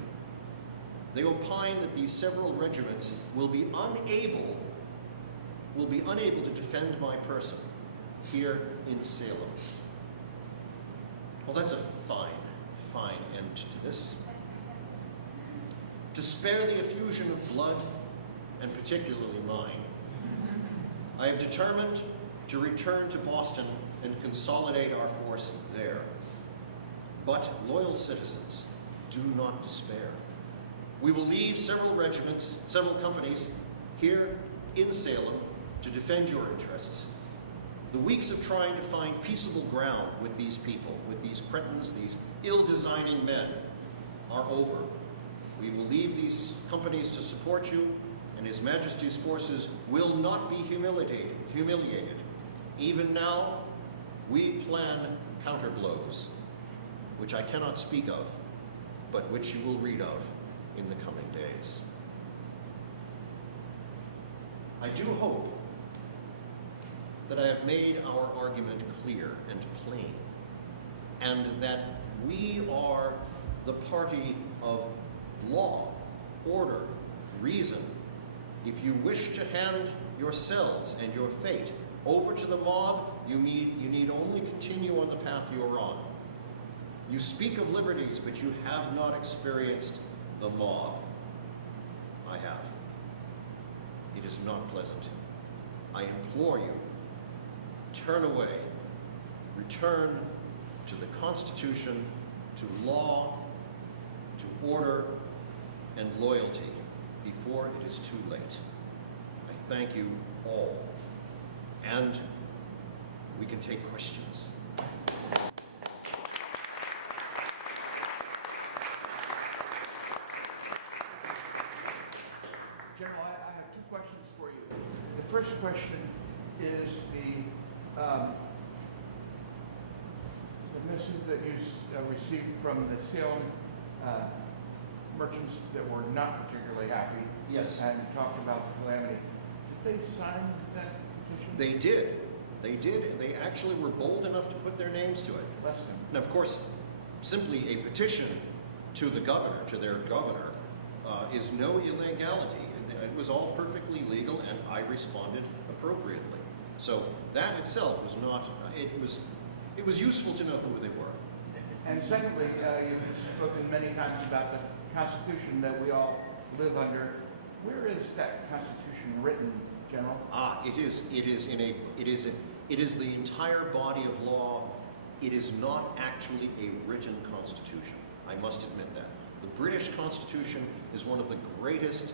They opine that these several regiments will be unable to defend my person here in Salem. Well, that's a fine end to this. To spare the effusion of blood, and particularly mine, I have determined to return to Boston and consolidate our force there. But, loyal citizens, do not despair. We will leave several regiments, several companies here in Salem to defend your interests. The weeks of trying to find peaceable ground with these people, with these cretins, these ill-designing men, are over. We will leave these companies to support you, and His Majesty's forces will not be humiliated. Even now, we plan counterblows, which I cannot speak of, but which you will read of in the coming days. I do hope that I have made our argument clear and plain, and that we are the party of law, order, reason. If you wish to hand yourselves and your fate over to the mob, you need only continue on the path you are on. You speak of liberties, but you have not experienced the mob. I have. It is not pleasant. I implore you, turn away, return to the Constitution, to law, to order, and loyalty before it is too late. I thank you all, and we can take questions. General, I have two questions for you. The first question is the message that you received from the Salem merchants that were not particularly happy. Yes. And talked about the calamity. Did they sign that petition? They did. They did. They actually were bold enough to put their names to it. Bless them. Now, of course, simply a petition to the governor, to their governor, is no illegality. It was all perfectly legal, and I responded appropriately. So that itself was not. It was useful to know who they were. And secondly, you've spoken many times about the Constitution that we all live under. Where is that Constitution written, General? It is the entire body of law. It is not actually a written constitution. I must admit that. The British Constitution is one of the greatest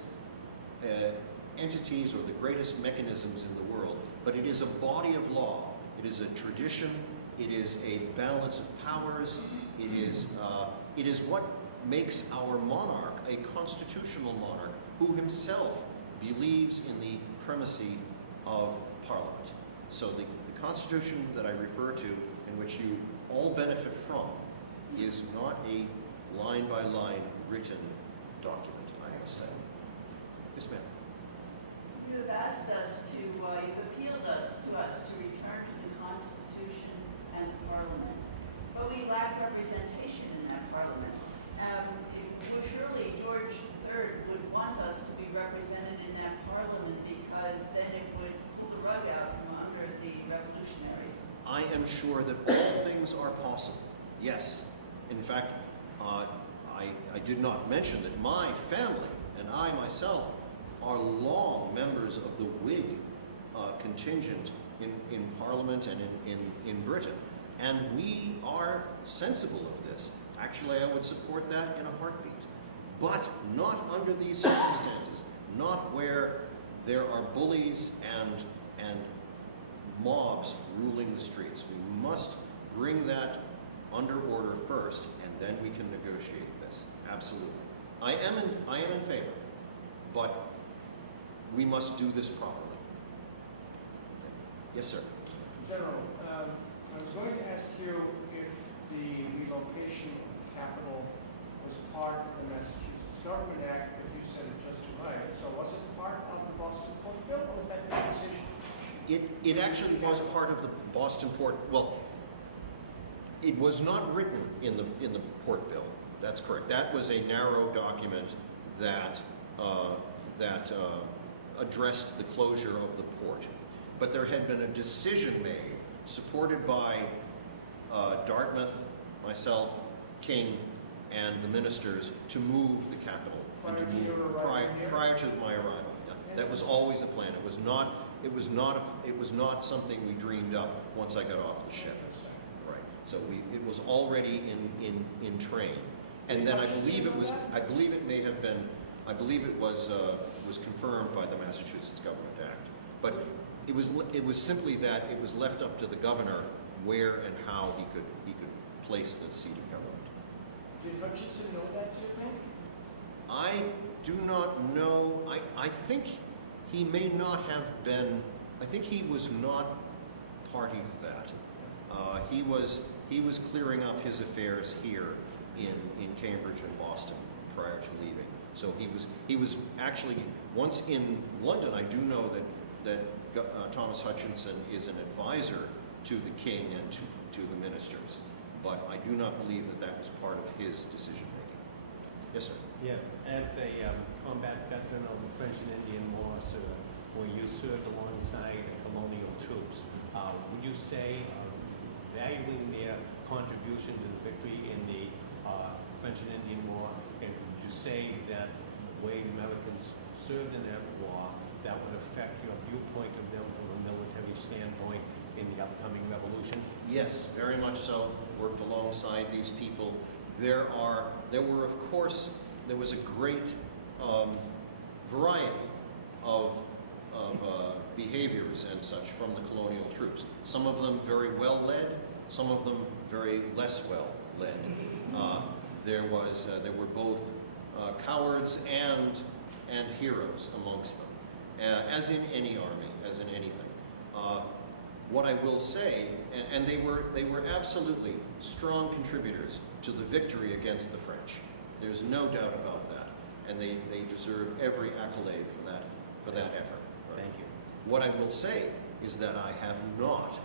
entities or the greatest mechanisms in the world, but it is a body of law. It is a tradition. It is a balance of powers. It is what makes our monarch a constitutional monarch who himself believes in the primacy of Parliament. So the Constitution that I refer to, in which you all benefit from, is not a line-by-line written document, I must say. Yes, ma'am. You have asked us to, you've appealed to us to return to the Constitution and the Parliament, but we lack representation in that Parliament. Surely George III would want us to be represented in that Parliament, because then it would pull the rug out from under the revolutionaries. I am sure that all things are possible. Yes. In fact, I did not mention that my family and I myself are long members of the Whig contingent in Parliament and in Britain. And we are sensible of this. Actually, I would support that in a heartbeat. But not under these circumstances, not where there are bullies and mobs ruling the streets. We must bring that under order first, and then we can negotiate this. Absolutely. I am in favor, but we must do this properly. Yes, sir. General, I was going to ask you if the relocation of the capital was part of the Massachusetts Government Act, but you said it just right. So was it part of the Boston Port Bill, or was that your decision? It actually was part of the Boston Port. Well, it was not written in the Port Bill. That's correct. That was a narrow document that addressed the closure of the port. But there had been a decision made, supported by Dartmouth, myself, King, and the ministers, to move the capital. Prior to my arrival. Yeah. That was always a plan. It was not something we dreamed up once I got off the ship. Right. So it was already in train. And then I believe it was confirmed by the Massachusetts Government Act. But it was simply that it was left up to the governor where and how he could place the seat of government. Did Hutchinson know that, do you think? I do not know. I think he may not have been. I think he was not party to that. He was clearing up his affairs here in Cambridge and Boston prior to leaving. So he was actually, once in London, I do know that Thomas Hutchinson is an advisor to the King and to the ministers, but I do not believe that was part of his decision making. Yes, sir. Yes, as a combat veteran of the French and Indian War, sir, where you served alongside the colonial troops, would you say, valuing their contribution to the victory in the French and Indian War, and would you say that the way Americans served in that war, that would affect your viewpoint of them from a military standpoint in the upcoming revolution? Yes, very much so. Worked alongside these people. There was a great variety of behaviors and such from the colonial troops. Some of them very well led, some of them very less well led. There were both cowards and heroes amongst them, as in any army, as in anything. What I will say, and they were absolutely strong contributors to the victory against the French. There's no doubt about that, and they deserve every accolade for that effort. Right? Thank you. What I will say is that I have not,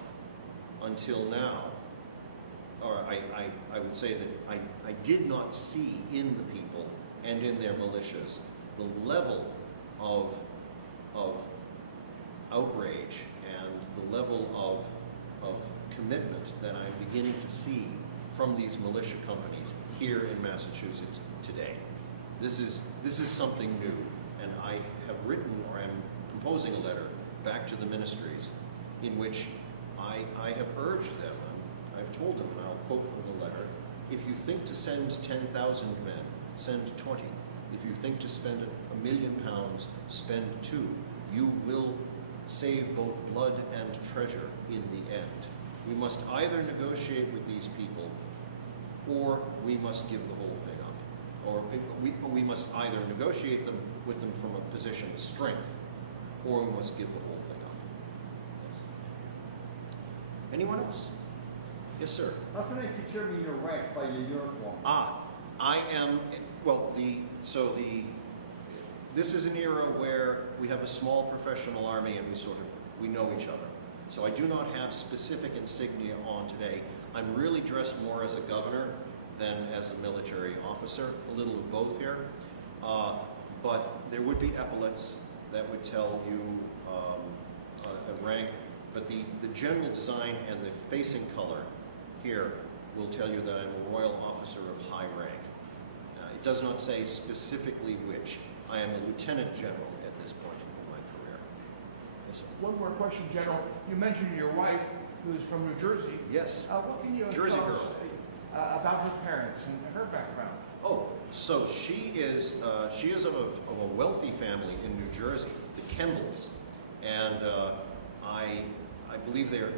until now, or I would say that I did not see in the people and in their militias the level of outrage and the level of commitment that I'm beginning to see from these militia companies here in Massachusetts today. This is something new, and I have written, or I'm composing a letter back to the ministries in which I have urged them, I've told them, and I'll quote from the letter, if you think to send 10,000 men, send 20. If you think to spend £1 million, spend 2. You will save both blood and treasure in the end. We must either negotiate with these people, or we must give the whole thing up. Or we must either negotiate with them from a position of strength, or we must give the whole thing up. Yes. Anyone else? Yes, sir. How can I determine your rank by your uniform? I am, well, this is an era where we have a small professional army and we know each other. So I do not have specific insignia on today. I'm really dressed more as a governor than as a military officer, a little of both here. But there would be epaulets that would tell you a rank, but the general design and the facing color here will tell you that I'm a royal officer of high rank. It does not say specifically which. I am a lieutenant general at this point in my career. Yes, sir. One more question, General. You mentioned your wife, who's from New Jersey. Yes. What can you Jersey tell us girl. about her parents and her background? Oh, so she is of a wealthy family in New Jersey, the Kembles, and I believe they're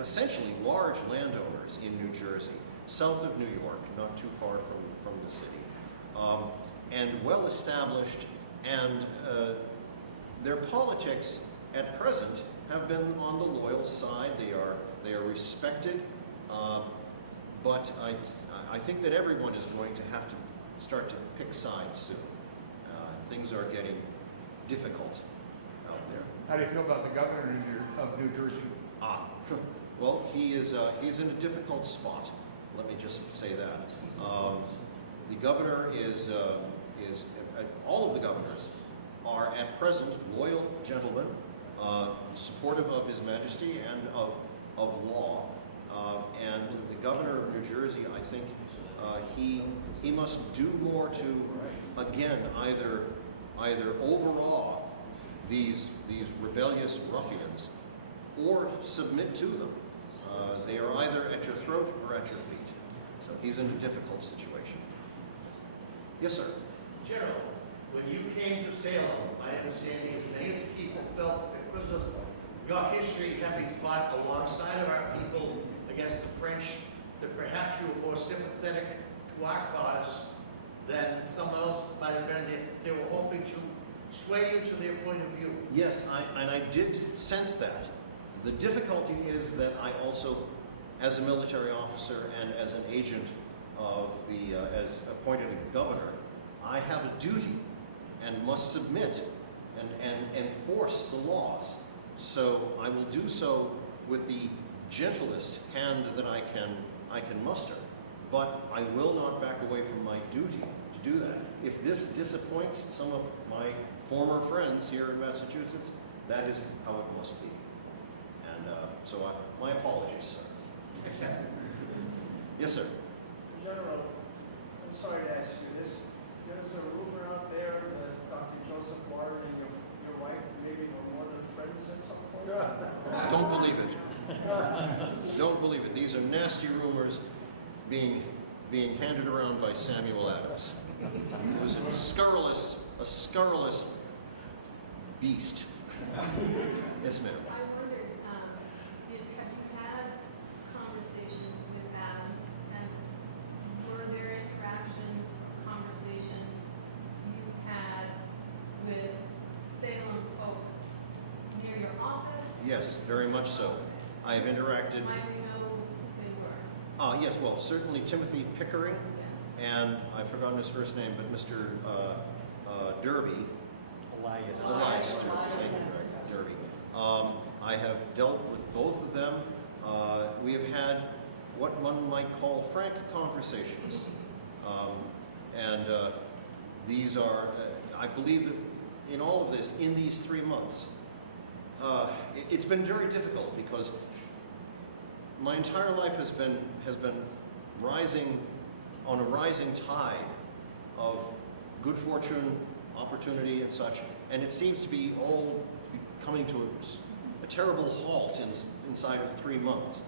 essentially large landowners in New Jersey, south of New York, not too far from the city, and well established. And their politics at present have been on the loyal side. They are respected, but I think that everyone is going to have to start to pick sides soon. Things are getting difficult out there. How do you feel about the governor of New Jersey? Well, he's in a difficult spot. Let me just say that. The governor is all of the governors are at present loyal gentlemen, supportive of His Majesty and of law. And the governor of New Jersey, I think, he must do more to, again, either overawe these rebellious ruffians or submit to them. They are either at your throat or at your feet. So he's in a difficult situation. Yes, sir. General, when you came to Salem, my understanding is many people felt that because of your history having fought alongside of our people against the French, that perhaps you were more sympathetic to our cause than someone else might have been if they were hoping to sway you to their point of view. Yes, I did sense that. The difficulty is that I also, as a military officer and as an agent of as appointed a governor, I have a duty and must submit and enforce the laws. So I will do so with the gentlest hand that I can muster. But I will not back away from my duty to do that. If this disappoints some of my former friends here in Massachusetts, that is how it must be. And so my apologies, sir. Accepted. Yes, sir. General, I'm sorry to ask you this. There's a rumor out there that Dr. Joseph Martin and your wife maybe were more than friends at some point. Don't believe it. Don't believe it. These are nasty rumors being handed around by Samuel Adams. He was a scurrilous beast. Yes, ma'am. I wondered, have you had conversations with Adams, and were there interactions, conversations you had with Salem folk near your office? Yes, very much so. I have interacted. Might we know who they were? Yes, well, certainly Timothy Pickering, Yes. and I've forgotten his first name, but Mr. Derby. Elias Derby. I have dealt with both of them. We have had what one might call frank conversations. These are, I believe that in all of this, in these 3 months, it's been very difficult because my entire life has been rising on a rising tide of good fortune, opportunity, and such, and it seems to be all coming to a terrible halt inside of 3 months.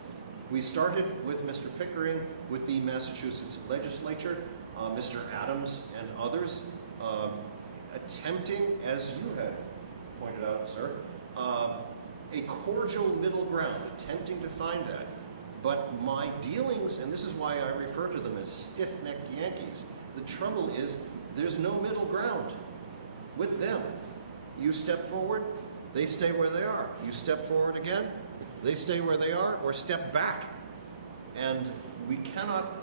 We started with Mr. Pickering, with the Massachusetts legislature, Mr. Adams and others, attempting, as you had pointed out, sir, a cordial middle ground, attempting to find that. But my dealings, and this is why I refer to them as stiff-necked Yankees, the trouble is there's no middle ground with them. You step forward, they stay where they are. You step forward again, they stay where they are, or step back. And we cannot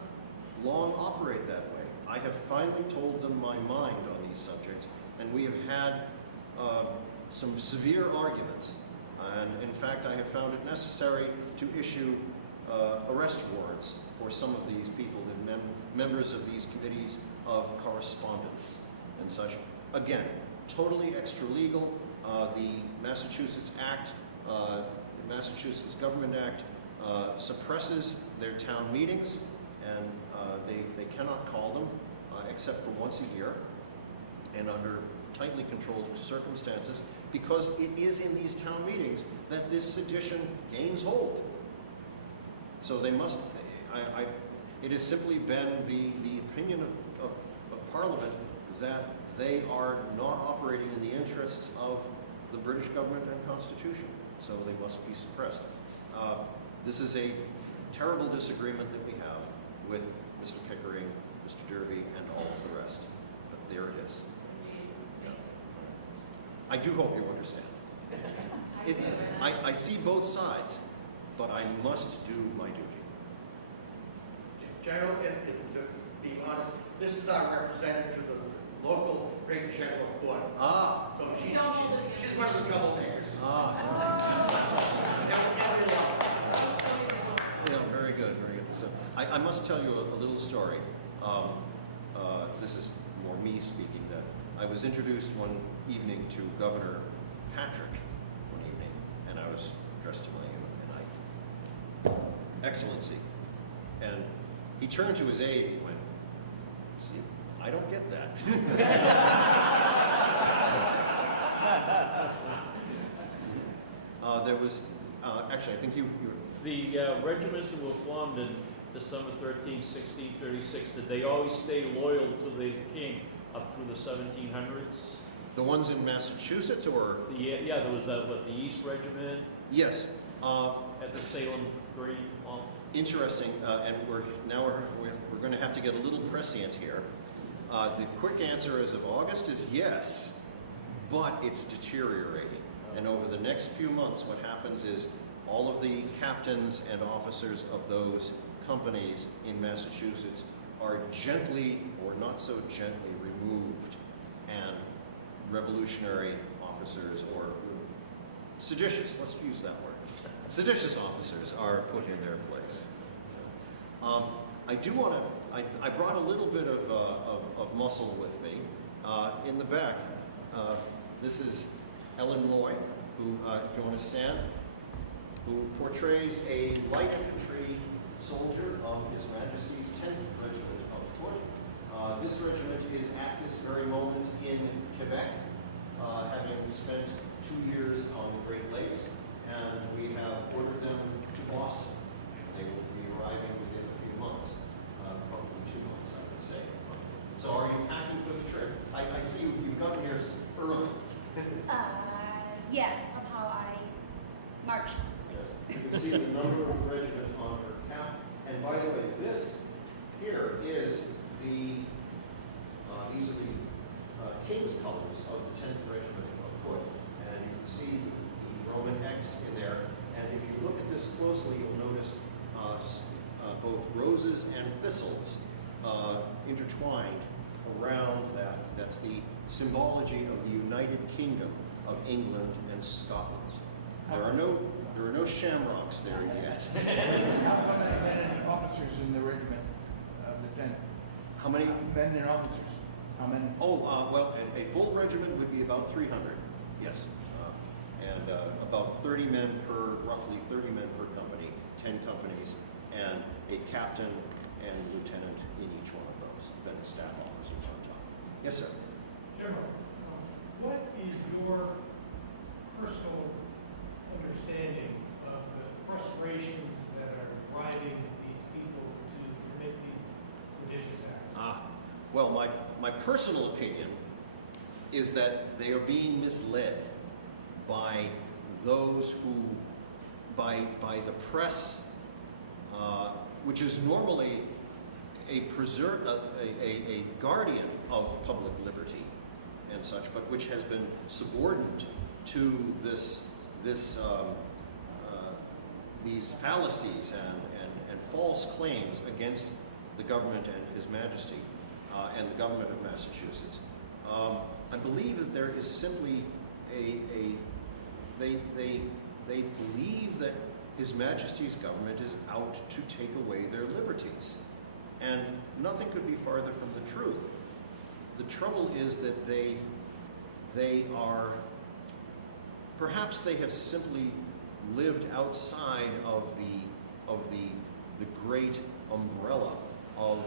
long operate that way. I have finally told them my mind on these subjects, and we have had some severe arguments. And in fact, I have found it necessary to issue arrest warrants for some of these people, the members of these committees of correspondence and such. Again, totally extra legal. The Massachusetts Act, the Massachusetts Government Act, suppresses their town meetings, and they cannot call them. except for once a year and under tightly controlled circumstances, because it is in these town meetings that this sedition gains hold. So they must, it has simply been the opinion of Parliament that they are not operating in the interests of the British government and Constitution, so they must be suppressed. This is a terrible disagreement that we have with Mr. Pickering, Mr. Derby, and all of the rest, but there it is. I do hope you understand. I see both sides, but I must do my duty. General, to be honest, this is our representative to the local Great General Court. Ah. So she's one of the troublemakers. Yeah, very good, very good. So I must tell you a little story. This is more me speaking. That I was introduced one evening to Governor Patrick one evening, and I was dressed to my Excellency. And he turned to his aide and he went, "See, I don't get that." There was, actually, I think you The regiments that were formed in December 13, 1636, did they always stay loyal to the king up through the 1700s? the ones in Massachusetts, or? Yeah, there was the East Regiment? Yes. At the Salem Green Hall? Interesting, and we're going to have to get a little prescient here. The quick answer as of August is yes, but it's deteriorating. And over the next few months, what happens is all of the captains and officers of those companies in Massachusetts are gently or not so gently removed, and revolutionary officers, or seditious, let's use that word, seditious officers are put in their place. So, I do want to, I brought a little bit of muscle with me. In the back, this is Ellen Moy, who, if you want to stand, who portrays a light infantry soldier of His Majesty's 10th Regiment of Foot. This regiment is at this very moment in Quebec, having spent 2 years on the Great Lakes, and we have ordered them to Boston. They will be arriving within a few months, probably 2 months, I would say. So are you packing for the trip? I see you've gotten here early. Yes, somehow I marched quickly. Yes. You can see the number of the regiment on her cap. And by the way, this here is the, these are the King's colors of the 10th Regiment of Foot. And you can see the Roman X in there. And if you look at this closely, you'll notice both roses and thistles intertwined around that. That's the symbology of the United Kingdom of England and Scotland. There are no shamrocks there yet. How many men and officers in the regiment, the 10? How many? Men and officers. How many? Oh, well, a full regiment would be about 300, yes. And about 30 men per, roughly 30 men per company, 10 companies, and a captain and lieutenant in each one of those, then staff officers on top. Yes, sir. General, what is your personal understanding of the frustrations that are driving these people to commit these seditious acts? Well, my personal opinion is that they are being misled by those who, by the press, which is normally a guardian of public liberty and such, but which has been subordinate to these fallacies and false claims against the government and His Majesty and the government of Massachusetts. I believe that there is simply they believe that His Majesty's government is out to take away their liberties. And nothing could be farther from the truth. The trouble is that they are, perhaps they have simply lived outside of the great umbrella of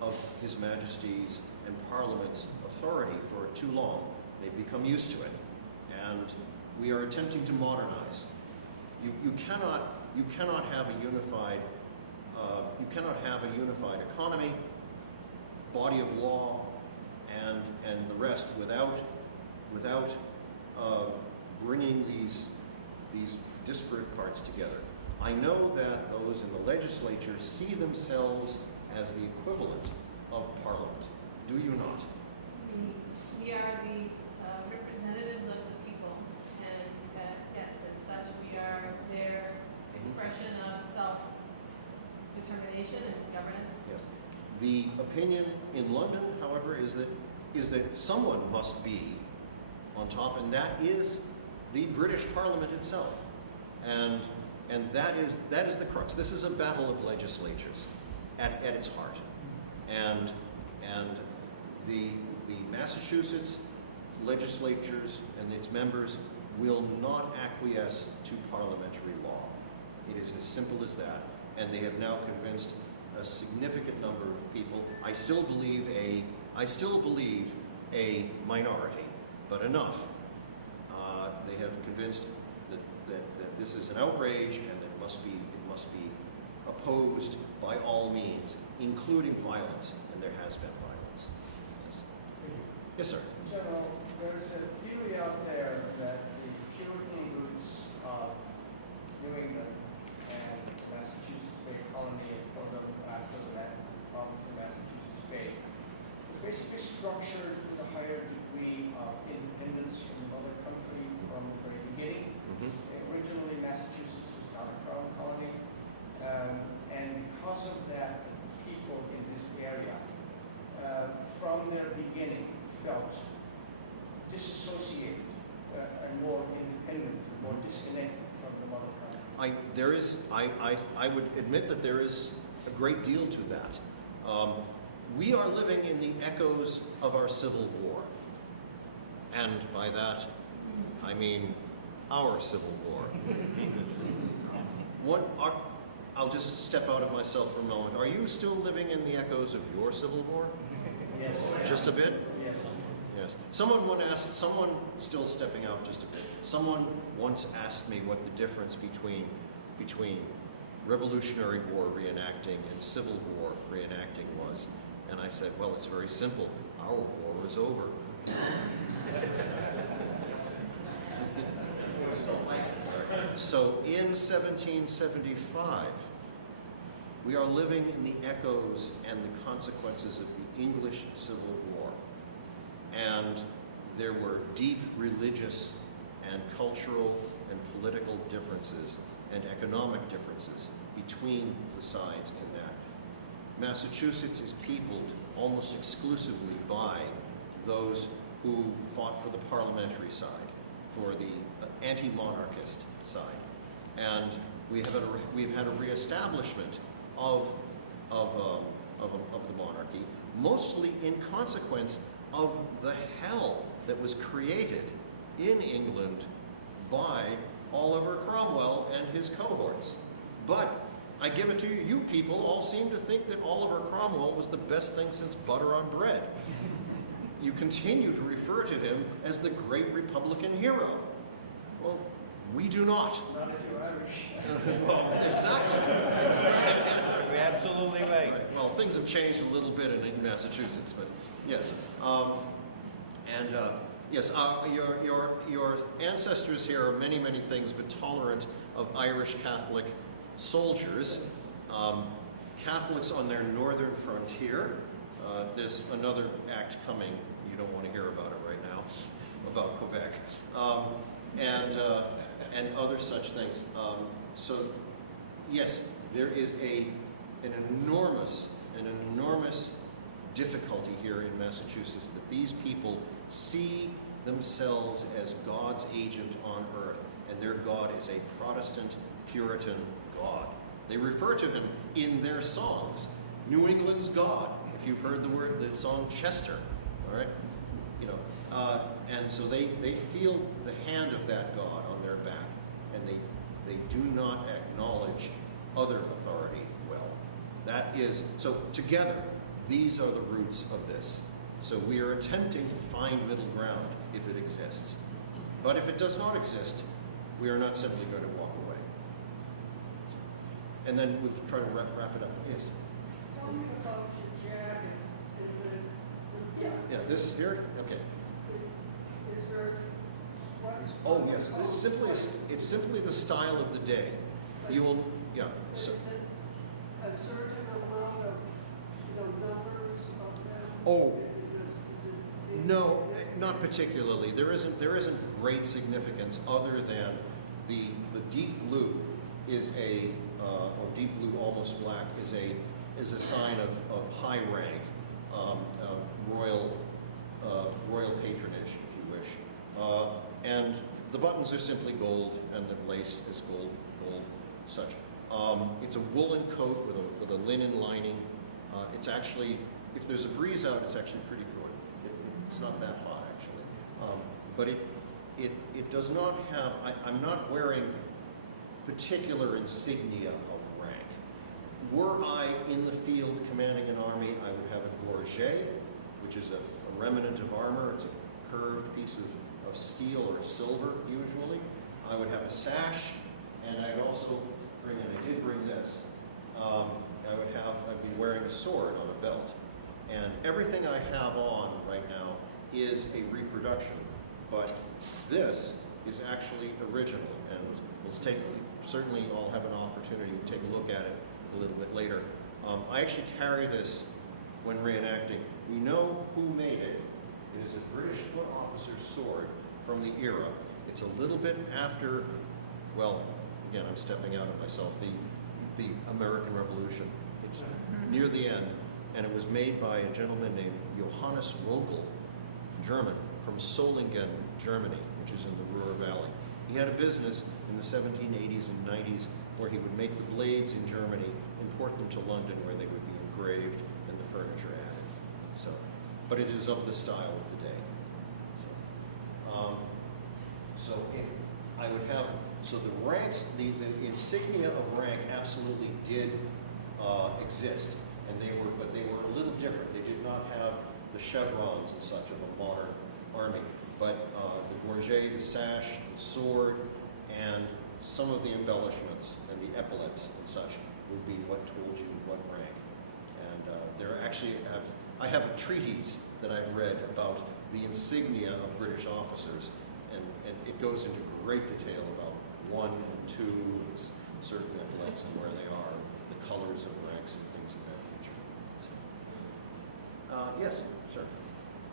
of His Majesty's and Parliament's authority for too long. They've become used to it, and we are attempting to modernize. You cannot have a unified economy, body of law, and the rest without bringing these disparate parts together. I know that those in the legislature see themselves as the equivalent of Parliament. Do you not? We are the representatives of the people, and yes, as such, we are their expression of self-determination and governance. Yes. The opinion in London, however, is that someone must be on top, and that is the British Parliament itself. And that is the crux. This is a battle of legislatures at its heart. And the Massachusetts legislatures and its members will not acquiesce to parliamentary law. It is as simple as that. And they have now convinced a significant number of people. I still believe a minority, but enough. They have convinced that this is an outrage and that it must be opposed by all means, including violence, and there has been violence. Yes, yes sir. General, there's a theory out there that the Puritan roots of New England and Massachusetts Bay Colony and further after that province of Massachusetts Bay was basically structured with a higher degree of independence from the mother country from the very beginning. Originally, Massachusetts was not a crown colony, and because of that, people in this area, from their beginning, felt disassociated and more independent, more disconnected from the mother country. I would admit that there is a great deal to that. We are living in the echoes of our Civil War, and by that, I mean our Civil War. I'll just step out of myself for a moment. Are you still living in the echoes of your Civil War? Yes. Just a bit? Yes. Yes. Someone still stepping out just a bit. Someone once asked me what the difference between Revolutionary War reenacting and Civil War reenacting was. And I said, well, it's very simple. Our war is over. So in 1775, we are living in the echoes and the consequences of the English Civil War. And there were deep religious and cultural and political differences and economic differences between the sides in that. Massachusetts is peopled almost exclusively by those who fought for the parliamentary side, for the anti-monarchist side. And we've had a reestablishment of the monarchy, mostly in consequence of the hell that was created in England by Oliver Cromwell and his cohorts. But I give it to you, you people all seem to think that Oliver Cromwell was the best thing since butter on bread. You continue to refer to him as the great Republican hero. Well, we do not. Not if you're Irish. Well, exactly. You're absolutely right. Well, things have changed a little bit in Massachusetts, but yes. Yes, your ancestors here are many, many things, but tolerant of Irish Catholic soldiers. Catholics on their northern frontier. There's another act coming. You don't want to hear about it right now, about Quebec, and other such things. So, yes, there is an enormous difficulty here in Massachusetts that these people see themselves as God's agent on earth, and their God is a Protestant, Puritan God. They refer to him in their songs, New England's God. If you've heard the song Chester, all right, you know, and so they feel the hand of that God on their back, and they do not acknowledge other authority well. That is, so together, these are the roots of this. So we are attempting to find middle ground if it exists. But if it does not exist, we are not simply going to walk away. And then we'll try to wrap it up. Yes? Tell me about your jacket. Yeah, this here? Okay. Is there sweats? Oh, yes, it's simply the style of the day. You will, yeah. So, Is it a certain amount of, numbers of them? oh, Is it- no, not particularly. There isn't great significance other than the deep blue is or deep blue, almost black, is a sign of high rank, royal patronage, if you wish. And the buttons are simply gold, and the lace is gold, such. It's a woolen coat with a linen lining. It's actually, if there's a breeze out, it's actually pretty good. It's not that hot, actually. But it does not have, I'm not wearing particular insignia of rank. Were I in the field commanding an army, I would have a gorget, which is a remnant of armor. It's a curved piece of steel or silver, usually. I would have a sash, and I'd also bring, and I did bring this, I'd be wearing a sword on a belt. And everything I have on right now is a reproduction, but this is actually original, and certainly I'll have an opportunity to take a look at it a little bit later. I actually carry this when reenacting. We know who made it. It is a British foot officer's sword from the era. It's a little bit after, well, again, I'm stepping out of myself, the American Revolution. It's near the end, and it was made by a gentleman named Johannes Runkel, German, from Solingen, Germany, which is in the Ruhr Valley. He had a business in the 1780s and 90s where he would make the blades in Germany, import them to London where they would be engraved and the furniture added. So, but it is of the style of the day. I would have, so the ranks, the insignia of rank absolutely did exist, and but they were a little different. They did not have the chevrons and such of a modern army, but the gorget, the sash, the sword, and some of the embellishments and the epaulets and such would be what told you what rank. And there actually I have a treatise that I've read about the insignia of British officers, and it goes into great detail about 1 and 2, certain epaulets and where they are, the colors of ranks and things of that nature. So, yes, sir.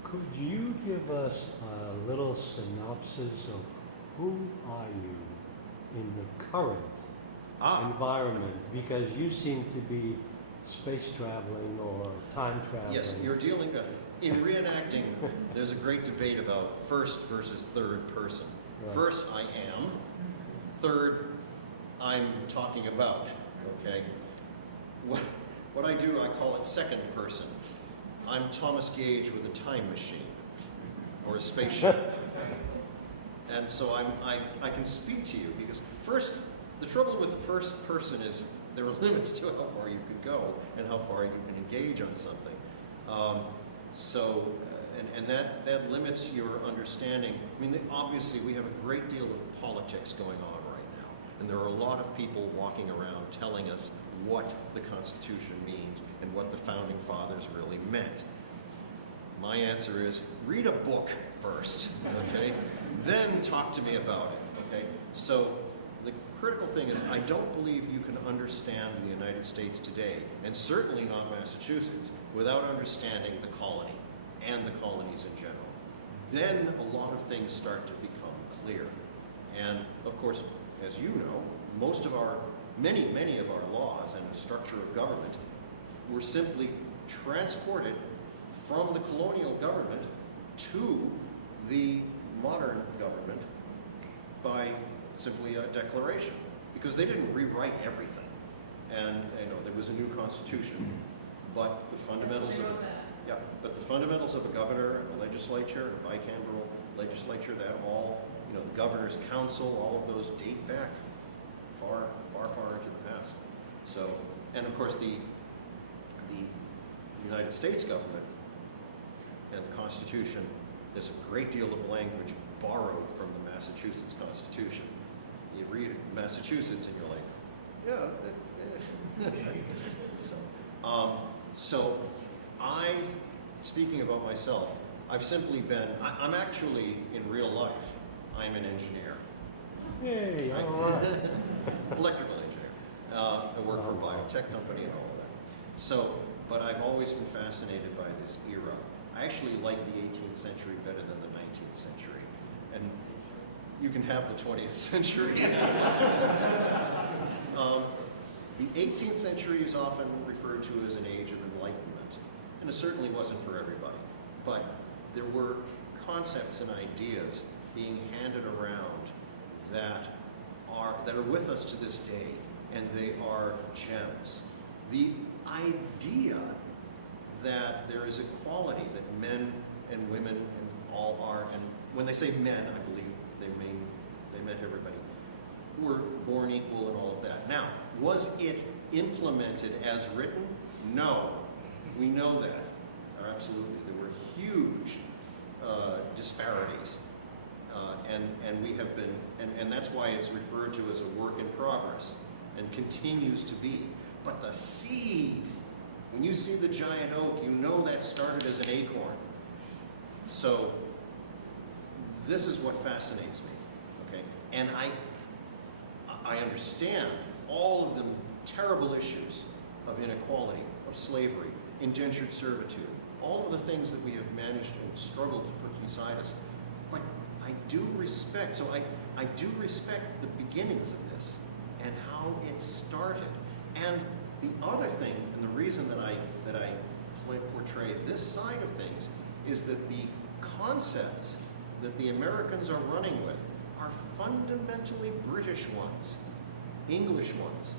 Could you give us a little synopsis of who are you in the current environment? Because you seem to be space traveling or time traveling. Yes, you're dealing, in reenacting, there's a great debate about first versus third person. Right. First, I am. Third, I'm talking about, okay? What I do, I call it second person. I'm Thomas Gage with a time machine, or a spaceship. And so I can speak to you, because first, the trouble with first person is there are limits to how far you can go and how far you can engage on something. And that limits your understanding. I mean, obviously we have a great deal of politics going on right now, and there are a lot of people walking around telling us what the Constitution means and what the Founding Fathers really meant. My answer is, read a book first, okay? Then talk to me about it, okay? So the critical thing is, I don't believe you can understand the United States today, and certainly not Massachusetts, without understanding the colony and the colonies in general. Then a lot of things start to become clear. And of course, as you know, many of our laws and the structure of government were simply transported from the colonial government to the modern government by simply a declaration, because they didn't rewrite everything. And there was a new constitution, but the fundamentals of a governor, a legislature, a bicameral legislature, that all, the governor's council, all of those date back far into the past. So, and of course the United States government and the Constitution, there's a great deal of language borrowed from the Massachusetts Constitution. You read Massachusetts and you're like, yeah. So speaking about myself, I've simply been, I'm actually, in real life, I'm an engineer. Yay, all right. Electrical engineer. I work for a biotech company and all of that. So, but I've always been fascinated by this era. I actually like the 18th century better than the 19th century. And you can have the 20th century. The 18th century is often referred to as an age of enlightenment. And it certainly wasn't for everybody. But there were concepts and ideas being handed around that are with us to this day, and they are gems. The idea that there is equality, that men and women and all are, and when they say men, I believe they meant everybody, were born equal and all of that. Now, was it implemented as written? No. We know that. Absolutely. There were huge disparities. And we have been, and that's why it's referred to as a work in progress and continues to be. But the seed, when you see the giant oak, you know that started as an acorn. So this is what fascinates me, okay? And I understand all of the terrible issues of inequality, of slavery, indentured servitude, all of the things that we have managed and struggled to put beside us. But I do respect, so I do respect the beginnings of this and how it started. And the other thing, and the reason that I portray this side of things, is that the concepts that the Americans are running with are fundamentally British ones, English ones.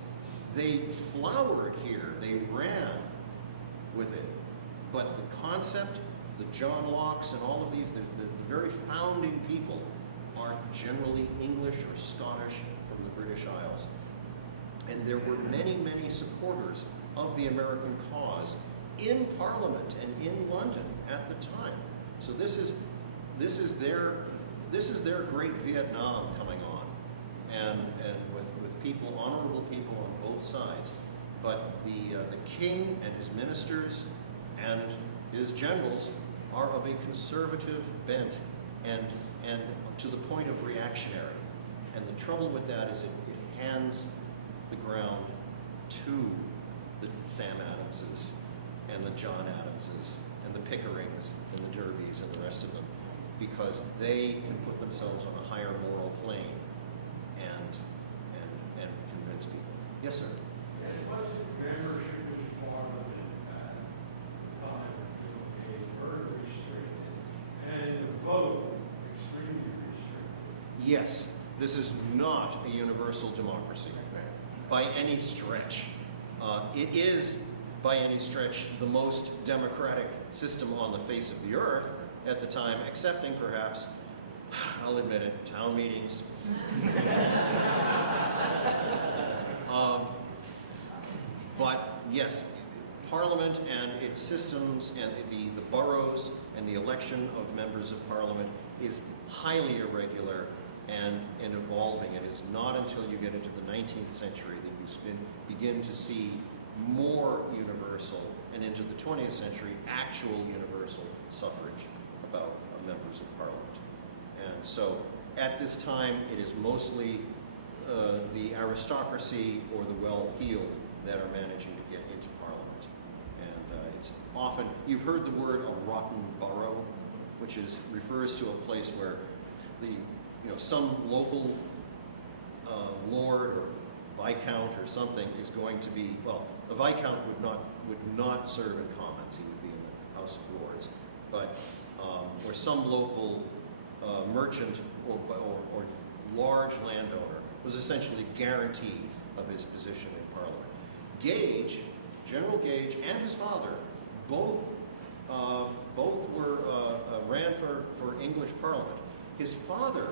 They flowered here, they ran with it. But the concept, the John Locke's and all of these, the very founding people are generally English or Scottish from the British Isles. And there were many, many supporters of the American cause in Parliament and in London at the time. So this is their great Vietnam coming on, and with people, honorable people on both sides. But the king and his ministers and his generals are of a conservative bent and to the point of reactionary. And the trouble with that is it hands the ground to the Sam Adamses and the John Adamses and the Pickerings and the Derbys and the rest of them, because they can put themselves on a higher moral plane and convince people. Yes, sir. Yes, wasn't membership as Parliament at the time of Gage very restricted, and the vote extremely restricted? Yes, this is not a universal democracy by any stretch. It is, by any stretch, the most democratic system on the face of the earth at the time, excepting perhaps, I'll admit it, town meetings. But yes, Parliament and its systems and the boroughs and the election of members of Parliament is highly irregular and evolving. It is not until you get into the 19th century that you begin to see more universal, and into the 20th century, actual universal suffrage about members of Parliament. And so at this time, it is mostly the aristocracy or the well-heeled that are managing to get into Parliament. And it's often, you've heard the word a rotten borough, which refers to a place where some local lord or viscount or something is going to be, well, a viscount would not serve in Commons. He would be in the House of Lords. But where some local merchant or large landowner was essentially guaranteed of his position in Parliament. Gage, General Gage, and his father both ran for English Parliament. His father,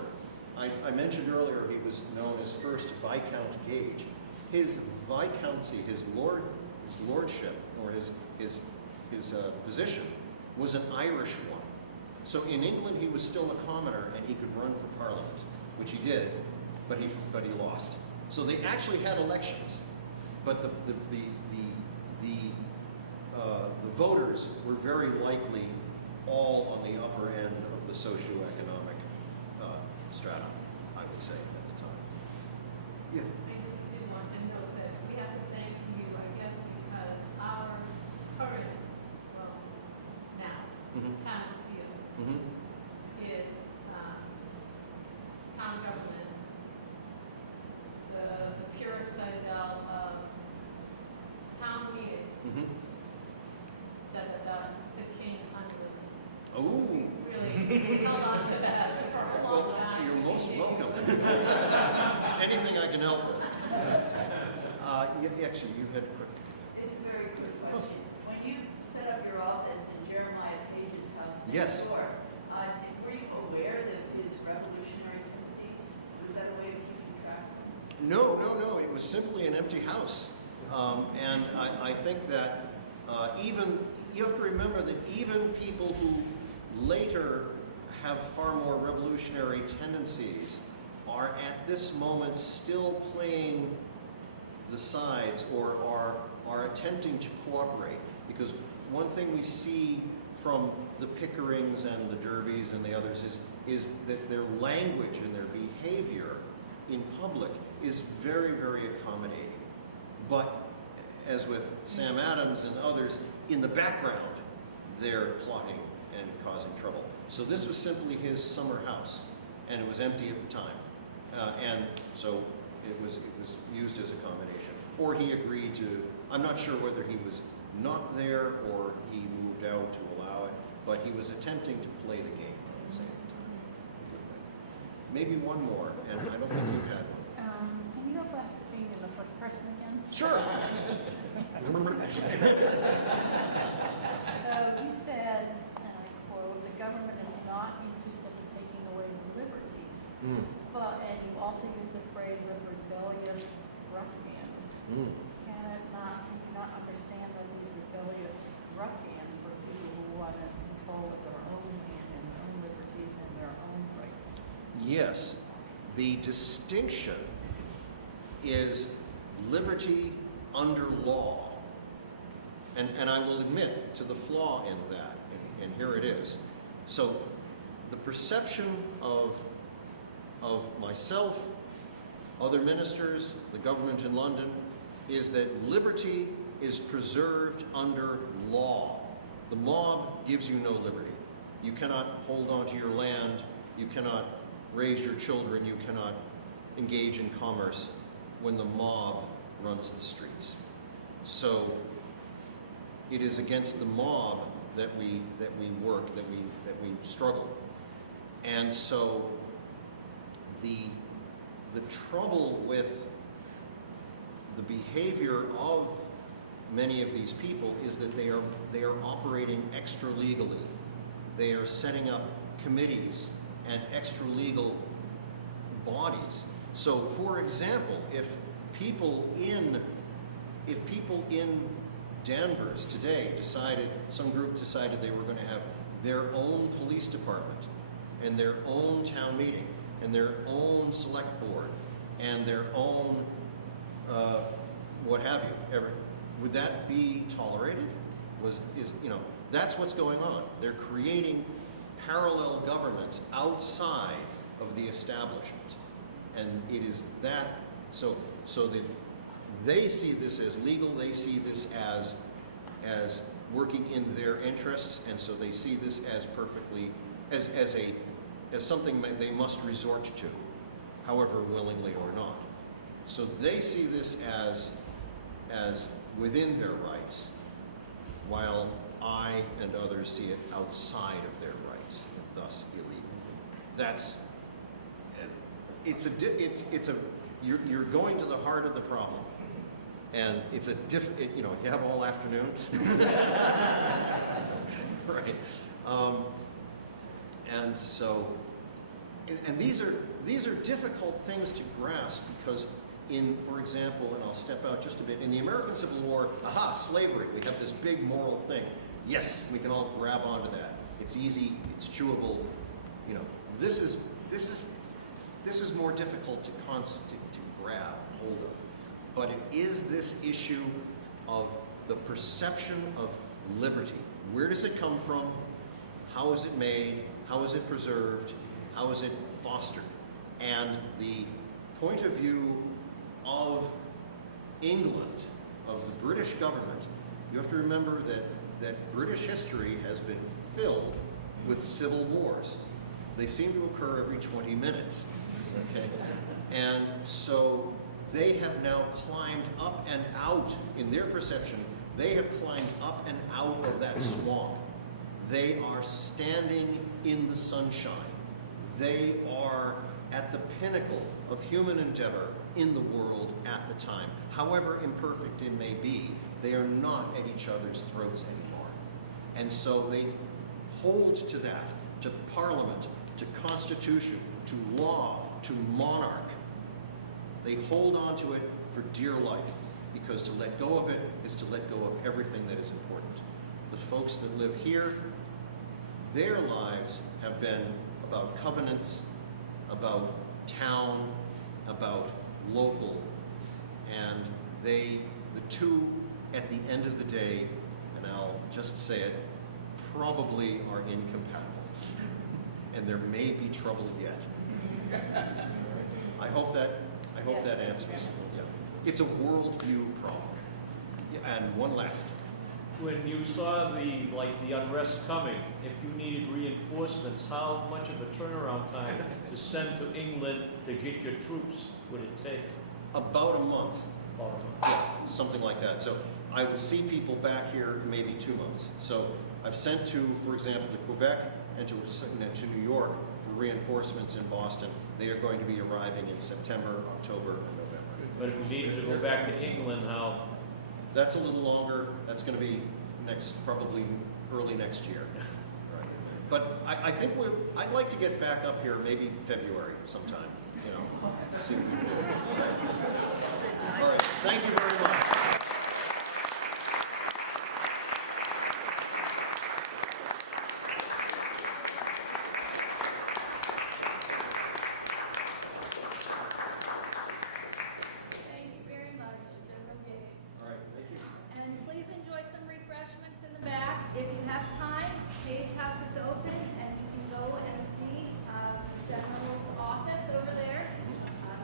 I mentioned earlier, he was known as first Viscount Gage. His viscountcy, his lordship, or his position was an Irish one. So in England, he was still a commoner, and he could run for Parliament, which he did, but he lost. So they actually had elections, but the voters were very likely all on the upper end of the socioeconomic strata, I would say, at the time. Yeah. I just did want to note that we have to thank you, I guess, because our current, well, now, town seal is town government, the pure citadel of town meeting, the king unruly. Oh. Really held on to that for a long Well, time. you're most welcome. Anything I can help with. Actually, you had a quick. It's a very quick question. When you set up your office in Jeremiah Page's house Yes. next door, were you aware of his revolutionary sympathies? Was that a way of keeping track of them? No. It was simply an empty house. And I think that you have to remember that even people who later have far more revolutionary tendencies are at this moment still playing the sides or are attempting to cooperate. Because one thing we see from the Pickerings and the Derbys and the others is that their language and their behavior in public is very, very accommodating. But as with Sam Adams and others, in the background, they're plotting and causing trouble. So this was simply his summer house, and it was empty at the time. And so it was used as accommodation. Or he agreed to, I'm not sure whether he was not there or he moved out to allow it, but he was attempting to play the game at the same time. Maybe one more, and I don't think you had one. Can you go back to being in the first person again? Sure. So you said, and I quote, the government is not interested in taking away liberties, and you also used the phrase of rebellious ruffians. Can it not understand that these rebellious ruffians were people who want to control with their own hand and their own liberties and their own rights? Yes. The distinction is liberty under law. And I will admit to the flaw in that, and here it is. So the perception of myself, other ministers, the government in London, is that liberty is preserved under law. The mob gives you no liberty. You cannot hold on to your land, you cannot raise your children, you cannot engage in commerce when the mob runs the streets. So it is against the mob that we work, that we struggle. And so the trouble with the behavior of many of these people is that they are operating extra legally. They are setting up committees and extra legal bodies. So for example, if people in Danvers today some group decided they were going to have their own police department and their own town meeting and their own select board and their own what have you, would that be tolerated? That's what's going on. They're creating parallel governments outside of the establishment. And it is that, so that they see this as legal, they see this as working in their interests, and so they see this as perfectly, as something they must resort to, however willingly or not. So they see this as within their rights, while I and others see it outside of their rights, and thus illegal. You're going to the heart of the problem, and it's you have all afternoon, right? And so, and these are difficult things to grasp because, for example, and I'll step out just a bit, in the American Civil War, slavery, we have this big moral thing. Yes, we can all grab onto that. It's easy, it's chewable. You know, this is more difficult to grab hold of. But it is this issue of the perception of liberty. Where does it come from? How is it made? How is it preserved? How is it fostered? And the point of view of England, of the British government, you have to remember that British history has been filled with civil wars. They seem to occur every 20 minutes, okay? And so they have now climbed up and out, in their perception, they have climbed up and out of that swamp. They are standing in the sunshine. They are at the pinnacle of human endeavor in the world at the time. However imperfect it may be, they are not at each other's throats anymore. And so they hold to that, to Parliament, to Constitution, to law, to monarch. They hold on to it for dear life, because to let go of it is to let go of everything that is important. The folks that live here, their lives have been about covenants, about town, about local, and the two, at the end of the day, and I'll just say it, probably are incompatible. And there may be trouble yet. I hope that answers. Yeah. It's a worldview problem. Yeah, and one last. When you saw the unrest coming, if you needed reinforcements, how much of a turnaround time to send to England to get your troops would it take? About a month. About a month. Yeah, something like that. So I would see people back here maybe 2 months. So I've sent to, for example, to Quebec and to New York for reinforcements in Boston. They are going to be arriving in September, October, and November. But if we needed to go back to England, how? That's a little longer. That's going to be probably early next year. Right. But I think I'd like to get back up here maybe February sometime. You know, see what we can do. All right. Thank you very much. If you have time, Gage House is open, and you can go and see the General's office over there.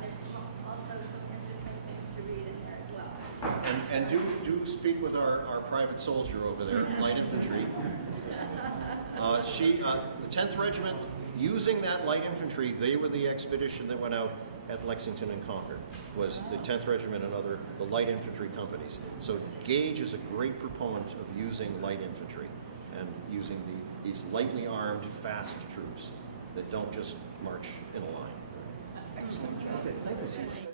There's also some interesting things to read in there as well. And do speak with our private soldier over there, light infantry. The 10th Regiment, using that light infantry, they were the expedition that went out at Lexington and Concord, was the 10th Regiment and the light infantry companies. So Gage is a great proponent of using light infantry and using these lightly armed, fast troops that don't just march in a line. Excellent job. Thank you.